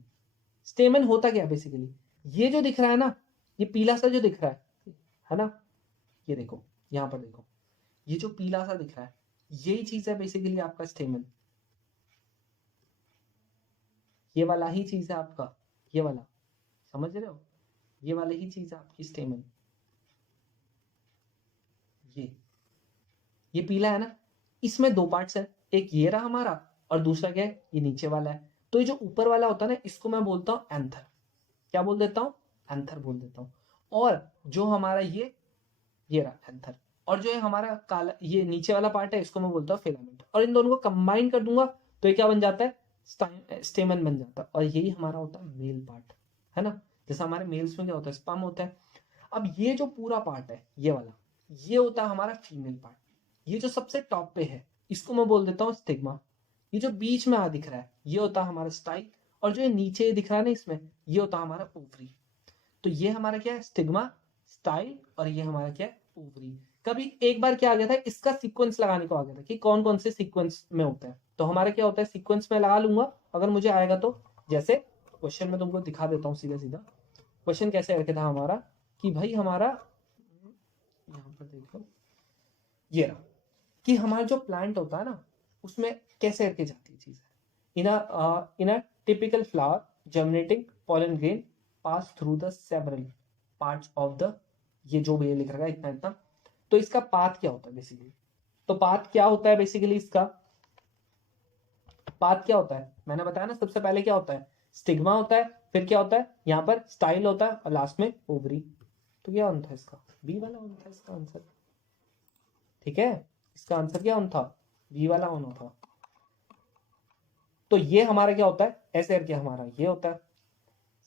स्टेमन होता क्या बेसिकली, ये जो दिख रहा है ना, ये पीला सा जो दिख रहा है ना, ये देखो यहां पर देखो, ये जो पीला सा दिख रहा है, यही चीज है बेसिकली आपका स्टेमन, ये वाला ही चीज है आपका, ये वाला, समझ रहे हो, ये वाली ही चीज है आपकी स्टेमन, ये पीला है ना, इसमें दो पार्ट्स है, एक ये रहा हमारा और दूसरा क्या है, ये नीचे वाला है। तो ये जो ऊपर वाला होता है ना, इसको मैं बोलता हूँ एंथर, क्या बोल देता हूँ, एंथर बोल देता हूँ। और जो हमारा ये रहा एंथर, और जो है हमारा काला ये नीचे वाला पार्ट है, इसको मैं बोलता हूँ फिलामेंट, और इन दोनों को कंबाइन कर दूंगा तो ये क्या बन जाता है, स्टेमन बन जाता है, और यही हमारा होता है मेल पार्ट, है ना, जैसे हमारे मेल्स में क्या होता है, स्पर्म होता है। अब ये जो पूरा पार्ट है ये वाला, ये होता है हमारा फीमेल पार्ट, ये जो सबसे टॉप पे है इसको मैं बोल देता हूँ स्टिग्मा, ये जो बीच में आ दिख रहा है ये होता है हमारा स्टाइल, और जो ये नीचे दिख रहा है ना इसमें, ये होता है हमारा ओवरी। तो ये हमारा क्या है, स्टिग्मा, स्टाइल, और ये हमारा क्या है, ओवरी। कभी एक बार क्या आ गया था, इसका सीक्वेंस लगाने को आ गया था कि कौन कौन से सीक्वेंस में होता है, तो हमारा क्या होता है, सीक्वेंस में लगा लूंगा अगर मुझे आएगा तो। जैसे क्वेश्चन में तुमको दिखा देता हूँ सीधा सीधा, क्वेश्चन कैसे करके था हमारा, कि भाई हमारा यहाँ पर देखो, ये रहा कि हमारा जो प्लांट होता है ना, उसमें कैसे करके जाती है चीजें, in a typical flower germinating pollen grain pass through the several parts of the, ये जो भी लिख रखा है इतना इतना, तो इसका पाथ क्या होता है बेसिकली, तो पाथ क्या होता है बेसिकली, इसका पाथ क्या होता है, मैंने बताया ना, सबसे पहले क्या होता है, स्टिग्मा होता है, फिर क्या होता है यहाँ पर स्टाइल होता है, और लास्ट में ओवरी। तो क्या आंसर इसका, बी वाला आंसर इसका आंसर, ठीक है, इसका आंसर क्या था, बी वाला होना था। तो ये हमारा क्या होता है, ऐसे करके हमारा ये होता है,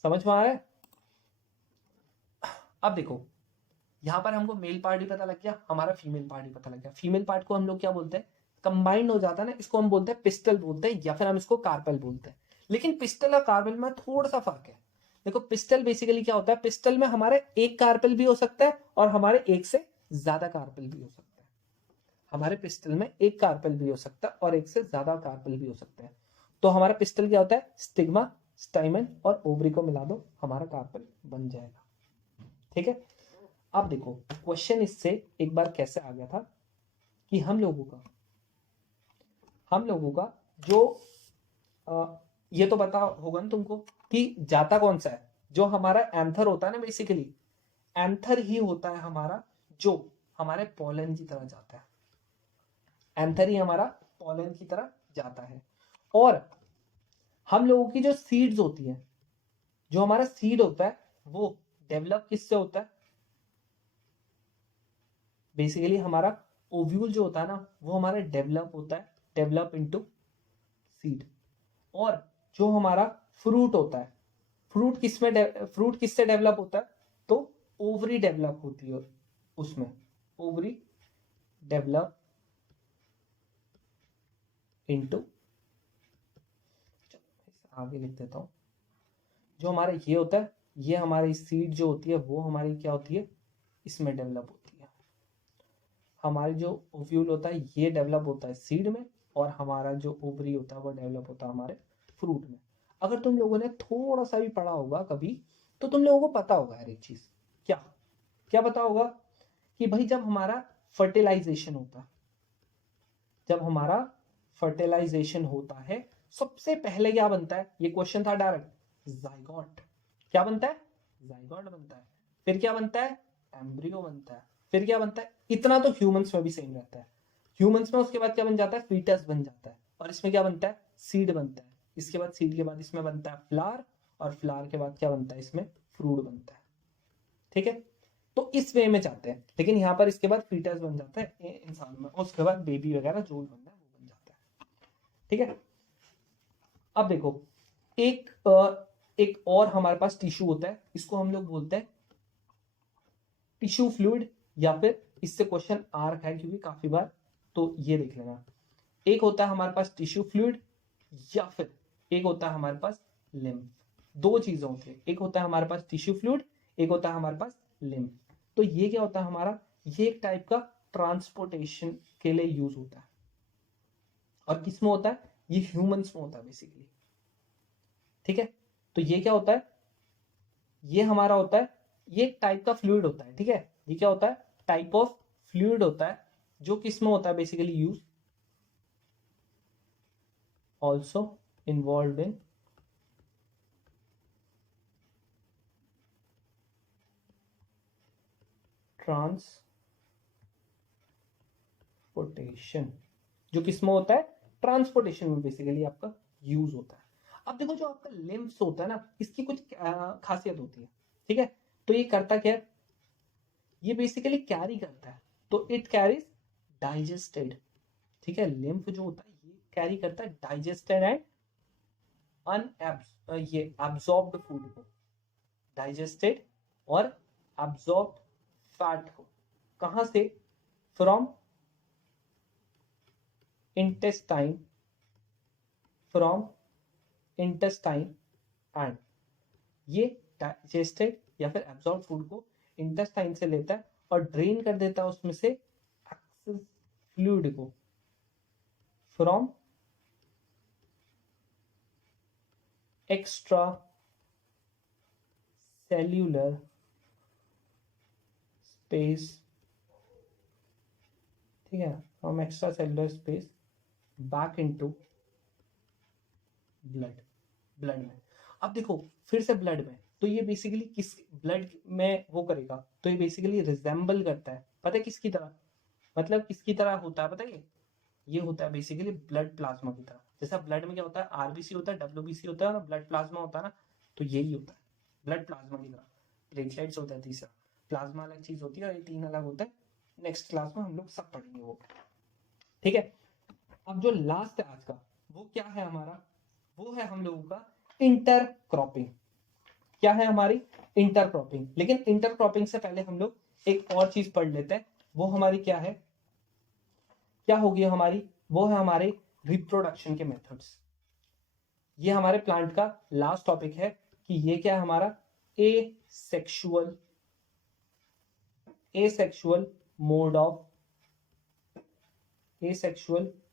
समझ में आ रहा है। अब देखो यहां पर हमको मेल पार्ट ही पता लग गया, हमारा फीमेल पार्ट ही पता लग गया। फीमेल पार्ट को हम लोग क्या बोलते हैं, कंबाइंड हो जाता है ना, इसको हम बोलते हैं पिस्टल बोलते हैं, या फिर हम इसको कार्पेल बोलते हैं। लेकिन पिस्टल और कार्पेल में थोड़ा सा फर्क है, देखो पिस्टल बेसिकली क्या होता है, पिस्टल में हमारे एक कार्पेल भी हो सकता है और हमारे एक से ज्यादा कार्पेल भी हो सकता है। हमारे पिस्टल में एक कार्पेल भी हो सकता है और एक से ज्यादा कार्पेल भी हो सकता है। तो हमारा पिस्टल क्या होता है, स्टिग्मा, स्टाइमन और ओवरी को मिला दो, हमारा कार्पेल बन जाएगा। ठीक है, अब देखो क्वेश्चन इससे एक बार कैसे आ गया था कि हम लोगों का जो ये तो पता होगा ना तुमको कि जाता कौन सा है, जो हमारा एंथर होता है ना, बेसिकली एंथर ही होता है हमारा जो हमारे पोलन की तरह जाता है, एंथर ही हमारा पोलन की तरह जाता है। और हम लोगों की जो सीड्स होती है, जो हमारा सीड होता है वो डेवलप किससे होता है, बेसिकली हमारा ओव्यूल जो होता है ना वो हमारा डेवलप होता है, डेवलप इनटू सीड। और जो हमारा फ्रूट होता है, फ्रूट किससे डेवलप होता है, तो ओवरी डेवलप होती है उसमें, ओवरी डेवलप इनटू, आगे लिख देता हूं, जो हमारा ये होता है, ये हमारी सीड जो होती है वो हमारी क्या होती है, इसमें डेवलप होती है। हमारी जो ओव्यूल होता है ये डेवलप होता है सीड में, और हमारा जो ओवरी होता है वो डेवलप होता है हमारे फ्रूट में। अगर तुम लोगों ने थोड़ा सा भी पढ़ा होगा कभी, तो तुम लोगों को पता होगा हर एक चीज। क्या क्या पता होगा कि भाई जब हमारा फर्टिलाइजेशन होता है, जब हमारा फर्टिलाइजेशन होता है, सबसे पहले क्या बनता है, ये क्वेश्चन था डायरेक्ट, जाइगोट। क्या बनता है, जाइगोट बनता है। फिर क्या बनता है, एम्ब्रियो बनता है। फिर क्या बनता है, इतना तो ह्यूमंस में भी सेम रहता है। ह्यूमंस में उसके बाद क्या बन जाता है, फीटस बन जाता है। और इसमें क्या बनता है, सीड बनता है। इसके बाद सीड के बाद इसमें बनता है फ्लावर, और फ्लावर के बाद क्या बनता है, इसमें फ्रूट बनता है। ठीक है, तो इस वे में जाते हैं, लेकिन यहाँ पर इसके बाद फीटस बन जाता है इंसान में, उसके बाद बेबी वगैरह जो भी बनता है वो बन जाता है। ठीक है, अब देखो एक और हमारे पास टिश्यू होता है, इसको हम लोग बोलते हैं टिश्यू फ्लूइड, या फिर इससे क्वेश्चन आ रखा है क्योंकि काफी बार, तो ये देख लेना। एक होता है हमारे पास टिश्यू फ्लूइड, या फिर एक होता है हमारे पास लिम्फ। दो चीजें होती है, एक होता है हमारे पास टिश्यू फ्लूइड, एक होता है हमारे पास लिम्फ। तो ये क्या होता है हमारा, ये एक टाइप का ट्रांसपोर्टेशन के लिए यूज होता है। और किस में होता है, ये ह्यूमंस में होता है बेसिकली। ठीक है, तो ये क्या होता है, ये हमारा होता है, ये एक टाइप का फ्लूइड होता है। ठीक है, ये क्या होता है, टाइप ऑफ फ्लूइड होता है, जो किस में होता है basically use, also involve in transportation, जो किस में होता है, ट्रांसपोर्टेशन में बेसिकली आपका यूज होता है। अब देखो जो आपका लिम्फ्स होता है ना, इसकी कुछ खासियत होती है। ठीक है, तो ये करता क्या है, ये बेसिकली कैरी करता है, तो इट कैरीज डाइजेस्टेड। ठीक है, लिम्फ जो होता है ये कैरी करता है डाइजेस्टेड एंड ये एब्जॉर्ब्ड फूड को, डाइजेस्टेड और एब्जॉर्ब्ड फैट को, कहां से, from intestine, from intestine and, ये डाइजेस्टेड या फिर एब्जॉर्ब फूड को इंटेस्टाइन से लेता है और ड्रेन कर देता है उसमें से एक्सेस फ्लूइड को, फ्रॉम एक्स्ट्रा सेल्यूलर स्पेस। ठीक है, from extra cellular space back into blood में। अब देखो फिर से ब्लड में, तो ये बेसिकली किस ब्लड में वो करेगा, तो ये बेसिकली रिजेंबल करता है, पता है किसकी तरह, मतलब किसकी तरह होता है पता है, ये होता है बेसिकली ब्लड प्लाज्मा की तरह। जैसा ब्लड में क्या होता है, आरबीसी होता है, डब्ल्यूबीसी होता है ना, ब्लड प्लाज्मा होता है ना, तो यही होता है ब्लड प्लाज्मा की तरह। प्लेटलेट्स होता है तीसरा, प्लाज्मा अलग चीज होती है और ये तीन अलग होता है। नेक्स्ट क्लास में हम लोग सब पढ़ेंगे वो। ठीक है, अब जो लास्ट है आज का, वो क्या है हमारा, वो है हम लोगों का इंटरक्रॉपिंग। क्या है हमारी, इंटरक्रॉपिंग। लेकिन इंटरक्रॉपिंग से पहले हम लोग एक और चीज पढ़ लेते हैं, वो हमारी क्या है, क्या होगी हमारी, वो है हमारे रिप्रोडक्शन के मेथड्स। ये हमारे प्लांट का लास्ट टॉपिक है, कि ये क्या है हमारा एसेक्सुअल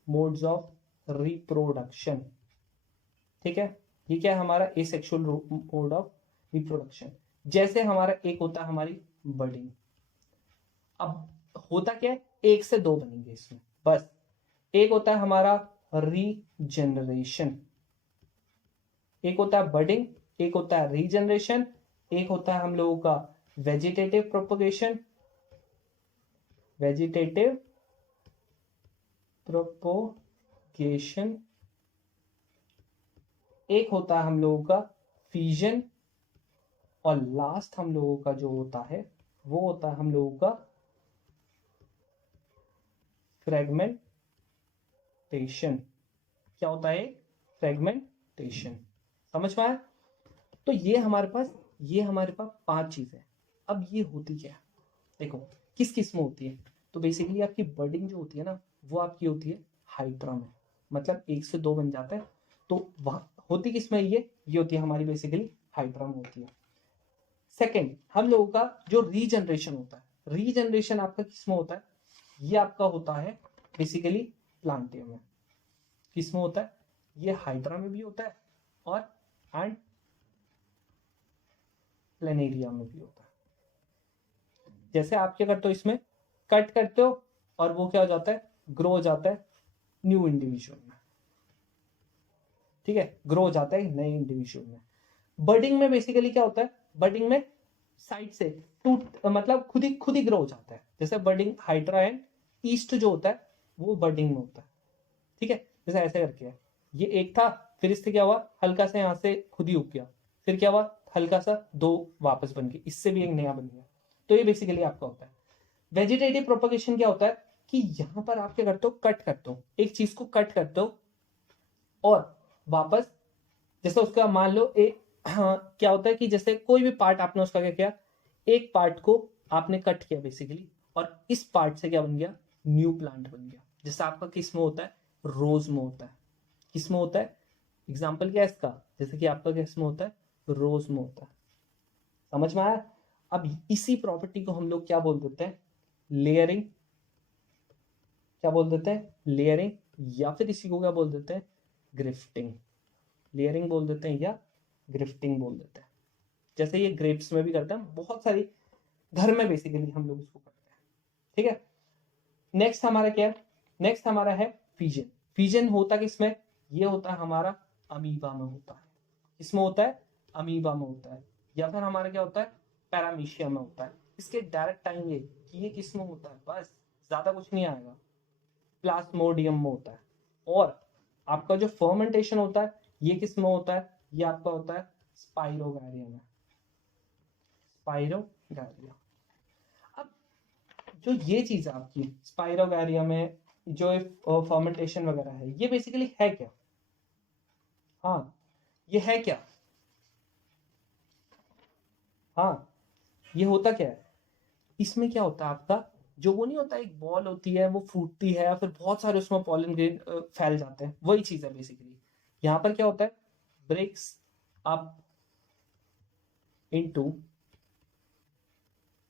मोड्स ऑफ रिप्रोडक्शन। ठीक है, ये क्या है हमारा एसेक्सुअल मोड ऑफ रिप्रोडक्शन। जैसे हमारा एक होता है हमारी बर्डिंग। अब होता क्या है, एक से दो बनेंगे इसमें बस। एक होता है हमारा रीजनरेशन, एक होता है बर्डिंग, एक होता है रीजनरेशन, एक होता है हम लोगों का वेजिटेटिव प्रोपोगेशन, एक होता है हम लोगों का फ्यूजन, और लास्ट हम लोगों का जो होता है वो होता है हम लोगों का फ्रेगमेंटेशन। क्या होता है, फ्रेगमेंटेशन। समझ में आया? तो ये हमारे पास 5 चीजें। अब ये होती क्या है, देखो किस किस में होती है। तो बेसिकली आपकी बर्डिंग जो होती है ना, वो आपकी होती है हाइड्रा में, मतलब एक से दो बन जाता है। तो वहां होती किस में, ये होती है हमारी बेसिकली हाइड्रा में होती है। सेकंड, हम लोगों का जो रीजनरेशन होता है, रीजनरेशन आपका किस में होता है, ये आपका होता है बेसिकली प्लांटियम में। किस में होता है, ये हाइड्रा में भी होता है और एंड प्लेनेरिया में भी होता है। जैसे आप क्या करते हो, इसमें कट करते हो और वो क्या हो जाता है, ग्रो हो जाता है न्यू इंडिविजुअल में। ठीक है, ग्रो हो जाता है नए इंडिविजुअल में। बर्डिंग में बेसिकली क्या होता है, बर्डिंग में साइड से टूट मतलब खुद ही ग्रो हो जाता है। जैसे बर्डिंग हाइड्रा एंड ईस्ट जो होता है वो बर्डिंग में होता है। ठीक है, जैसे ऐसे करके है, ये एक था, फिर इससे क्या हुआ, हल्का सा यहाँ से खुद ही उग गया, फिर क्या हुआ, हल्का सा दो वापस बन गए, इससे भी एक नया बन गया। तो ये बेसिकली आपका होता है। वेजिटेटिव प्रोपगेशन क्या होता है कि यहां पर आप क्या करते हो, कट करते हो, एक चीज को कट करते हो और वापस, जैसे उसका मान लो हाँ, क्या होता है कि जैसे कोई भी पार्ट आपने उसका क्या किया, एक पार्ट को आपने कट किया बेसिकली, और इस पार्ट से क्या बन गया, न्यू प्लांट बन गया। जैसे आपका किस में होता है, रोज में होता है। किस में होता है, एग्जाम्पल क्या है इसका, जैसे कि आपका किस में होता है, रोज में होता है। समझ में आया? अब इसी प्रॉपर्टी को हम लोग क्या बोल देते हैं, लेयरिंग। क्या बोल देते हैं, लेयरिंग, या फिर इसी को क्या बोल देते हैं, ग्रिफ्टिंग। लेयरिंग बोल देते हैं या ग्रिफ्टिंग बोल देते हैं। जैसे ये ग्रेप्स में भी करते हैं, बहुत सारी घर में बेसिकली हम लोग इसको करते हैं। ठीक है, नेक्स्ट हमारा क्या है, नेक्स्ट हमारा है फीजन। फीजन होता किसमें, ये होता है हमारा अमीबा में होता है। इसमें होता है अमीबा में होता है, या फिर हमारा क्या होता है, पैरामीशिया में होता है। इसके डायरेक्ट आएंगे कि ये किस में होता है, बस ज्यादा कुछ नहीं आएगा, प्लाज्मोडियम में होता है। और आपका जो फर्मेंटेशन होता है ये किस में होता है, ये आपका होता है स्पाइरोगैरिया में, स्पाइरोगैरिया। अब जो ये चीज है आपकी स्पाइरोगैरिया में जो फर्मेंटेशन वगैरह है, ये बेसिकली है क्या, हाँ ये है क्या, हाँ ये होता क्या है, इसमें क्या होता है आपका, जो वो नहीं होता, एक बॉल होती है वो फूटती है, या फिर बहुत सारे उसमें पॉलन ग्रेन फैल जाते हैं, वही चीज है बेसिकली। यहाँ पर क्या होता है, breaks up into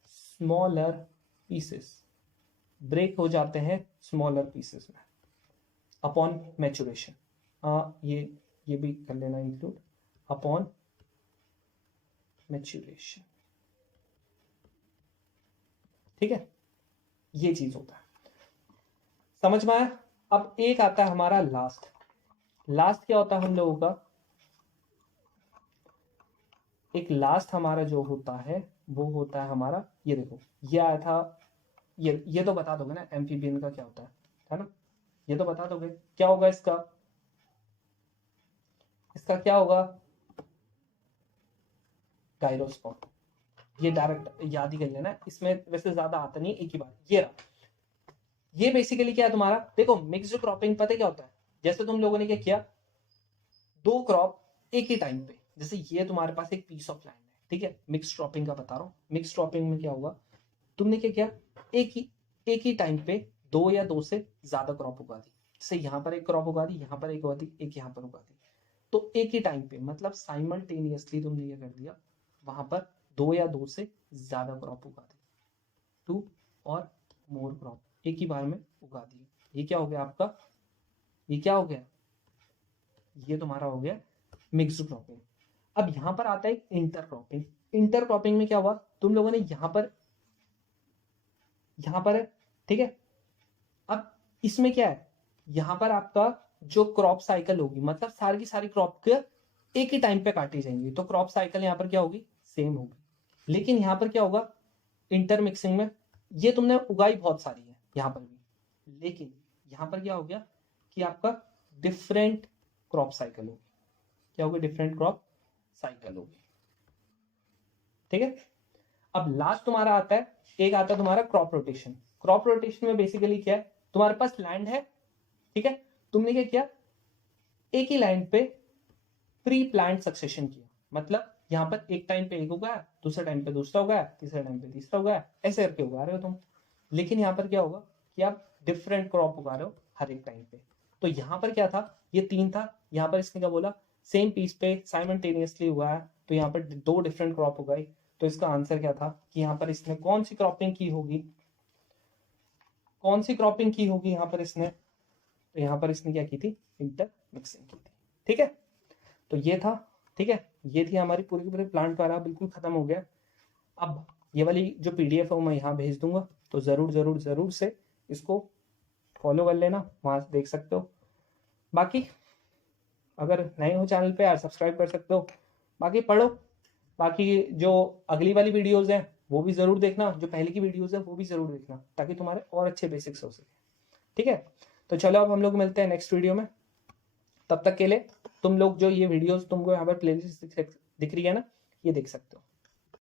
smaller pieces, break हो जाते हैं स्मॉलर पीसेस में अपॉन मैचुरेशन। ये भी कर लेना इंक्लूड, अपॉन मैचुरेशन। ठीक है, ये चीज होता है, समझ में आया? अब एक आता है हमारा लास्ट। लास्ट क्या होता है हम लोगों का, एक लास्ट हमारा जो होता है वो होता है हमारा, ये देखो ये आया था, ये तो बता दोगे ना एम्फीबियन का क्या होता है ना, ये तो बता दोगे क्या होगा इसका, इसका क्या होगा, गायरोस्पर्म। ये डायरेक्ट याद ही कर लेना, इसमें वैसे ज्यादा आता नहीं, एक ही बार ये रहा। ये बेसिकली क्या है तुम्हारा, देखो मिक्स्ड क्रॉपिंग पता है क्या होता है, जैसे तुम लोगों ने क्या किया, दो क्रॉप एक ही टाइम पे, जैसे ये तुम्हारे पास एक पीस ऑफ लैंड है, ठीक है, मिक्स क्रॉपिंग का बता रहा हूँ। मिक्स क्रॉपिंग में क्या होगा, तुमने क्या किया, एक ही टाइम पे दो या दो से ज्यादा क्रॉप उगा दी। जैसे यहाँ पर एक क्रॉप उगा दी, यहाँ पर एक उगा दी, एक यहाँ पर उगा दी। तो एक ही टाइम पे मतलब साइमल्टेनियसली तुमने ये कर दिया, वहां पर 2 या 2 से ज्यादा क्रॉप उगा दिए, 2 और मोर क्रॉप एक ही बार में उगा दिए। ये क्या हो गया आपका, ये क्या हो गया, ये तुम्हारा हो गया मिक्स्ड क्रॉपिंग। अब यहां पर आता है इंटर क्रॉपिंग। इंटर क्रॉपिंग में क्या हुआ, तुम लोगों ने यहां पर है, ठीक है। अब इसमें क्या है, यहां पर आपका जो क्रॉप साइकिल होगी मतलब सारी की सारी क्रॉप के एक ही टाइम पे काटी जाएंगी, तो क्रॉप साइकिल यहां पर क्या होगी, सेम होगी। लेकिन यहां पर क्या होगा, इंटरमिक्सिंग में ये तुमने उगाई बहुत सारी है यहां पर भी, लेकिन यहां पर क्या हो गया कि आपका डिफरेंट क्रॉप साइकिल होगी। क्या होगी, डिफरेंट क्रॉप साइकिल होगी, ठीक है। अब लास्ट तुम्हारा आता है, एक आता है तुम्हारा क्रॉप रोटेशन। क्रॉप रोटेशन में बेसिकली क्या है, तुम्हारे पास लैंड है, ठीक है, तुमने क्या किया, एक ही लैंड पे प्री प्लांट सक्सेशन किया, मतलब यहां पर एक टाइम पे एक उगाया, दूसरे टाइम पे दूसरा उगाया, तीसरे टाइम पे तीसरा उगाया, ऐसे करके उगा रहे हो तुम। लेकिन यहां पर क्या होगा कि आप डिफरेंट क्रॉप उगा रहे हो हर एक टाइम पे। तो यहां पर क्या था, ये 3 था, यहां पर इसने क्या बोला, सेम पीस पे साइमल्टेनियसली उगाया, तो यहाँ पर 2 डिफरेंट क्रॉप उगाई। तो इसका आंसर क्या था कि यहाँ पर इसने कौन सी क्रॉपिंग की होगी, कौन सी क्रॉपिंग की होगी यहाँ पर इसने, तो यहाँ पर इसने क्या की थी, इंटर मिक्सिंग की थी, ठीक है। तो ये था, ठीक है, ये थी हमारी पूरी की पूरी प्लांट वाला बिल्कुल खत्म हो गया। अब ये वाली जो पीडीएफ है मैं यहाँ भेज दूंगा, तो जरूर जरूर जरूर से इसको फॉलो कर लेना, वहां से देख सकते हो। बाकी अगर नए हो चैनल पे यार सब्सक्राइब कर सकते हो, बाकी पढ़ो, बाकी जो अगली वाली वीडियोस हैं वो भी जरूर देखना, जो पहले की वीडियोस है वो भी जरूर देखना, ताकि तुम्हारे और अच्छे बेसिक्स हो सके, ठीक है। तो चलो अब हम लोग मिलते हैं नेक्स्ट वीडियो में, तब तक के लिए तुम लोग जो ये वीडियोस तुमको यहाँ पर प्लेलिस्ट दिख रही है ना, ये देख सकते हो।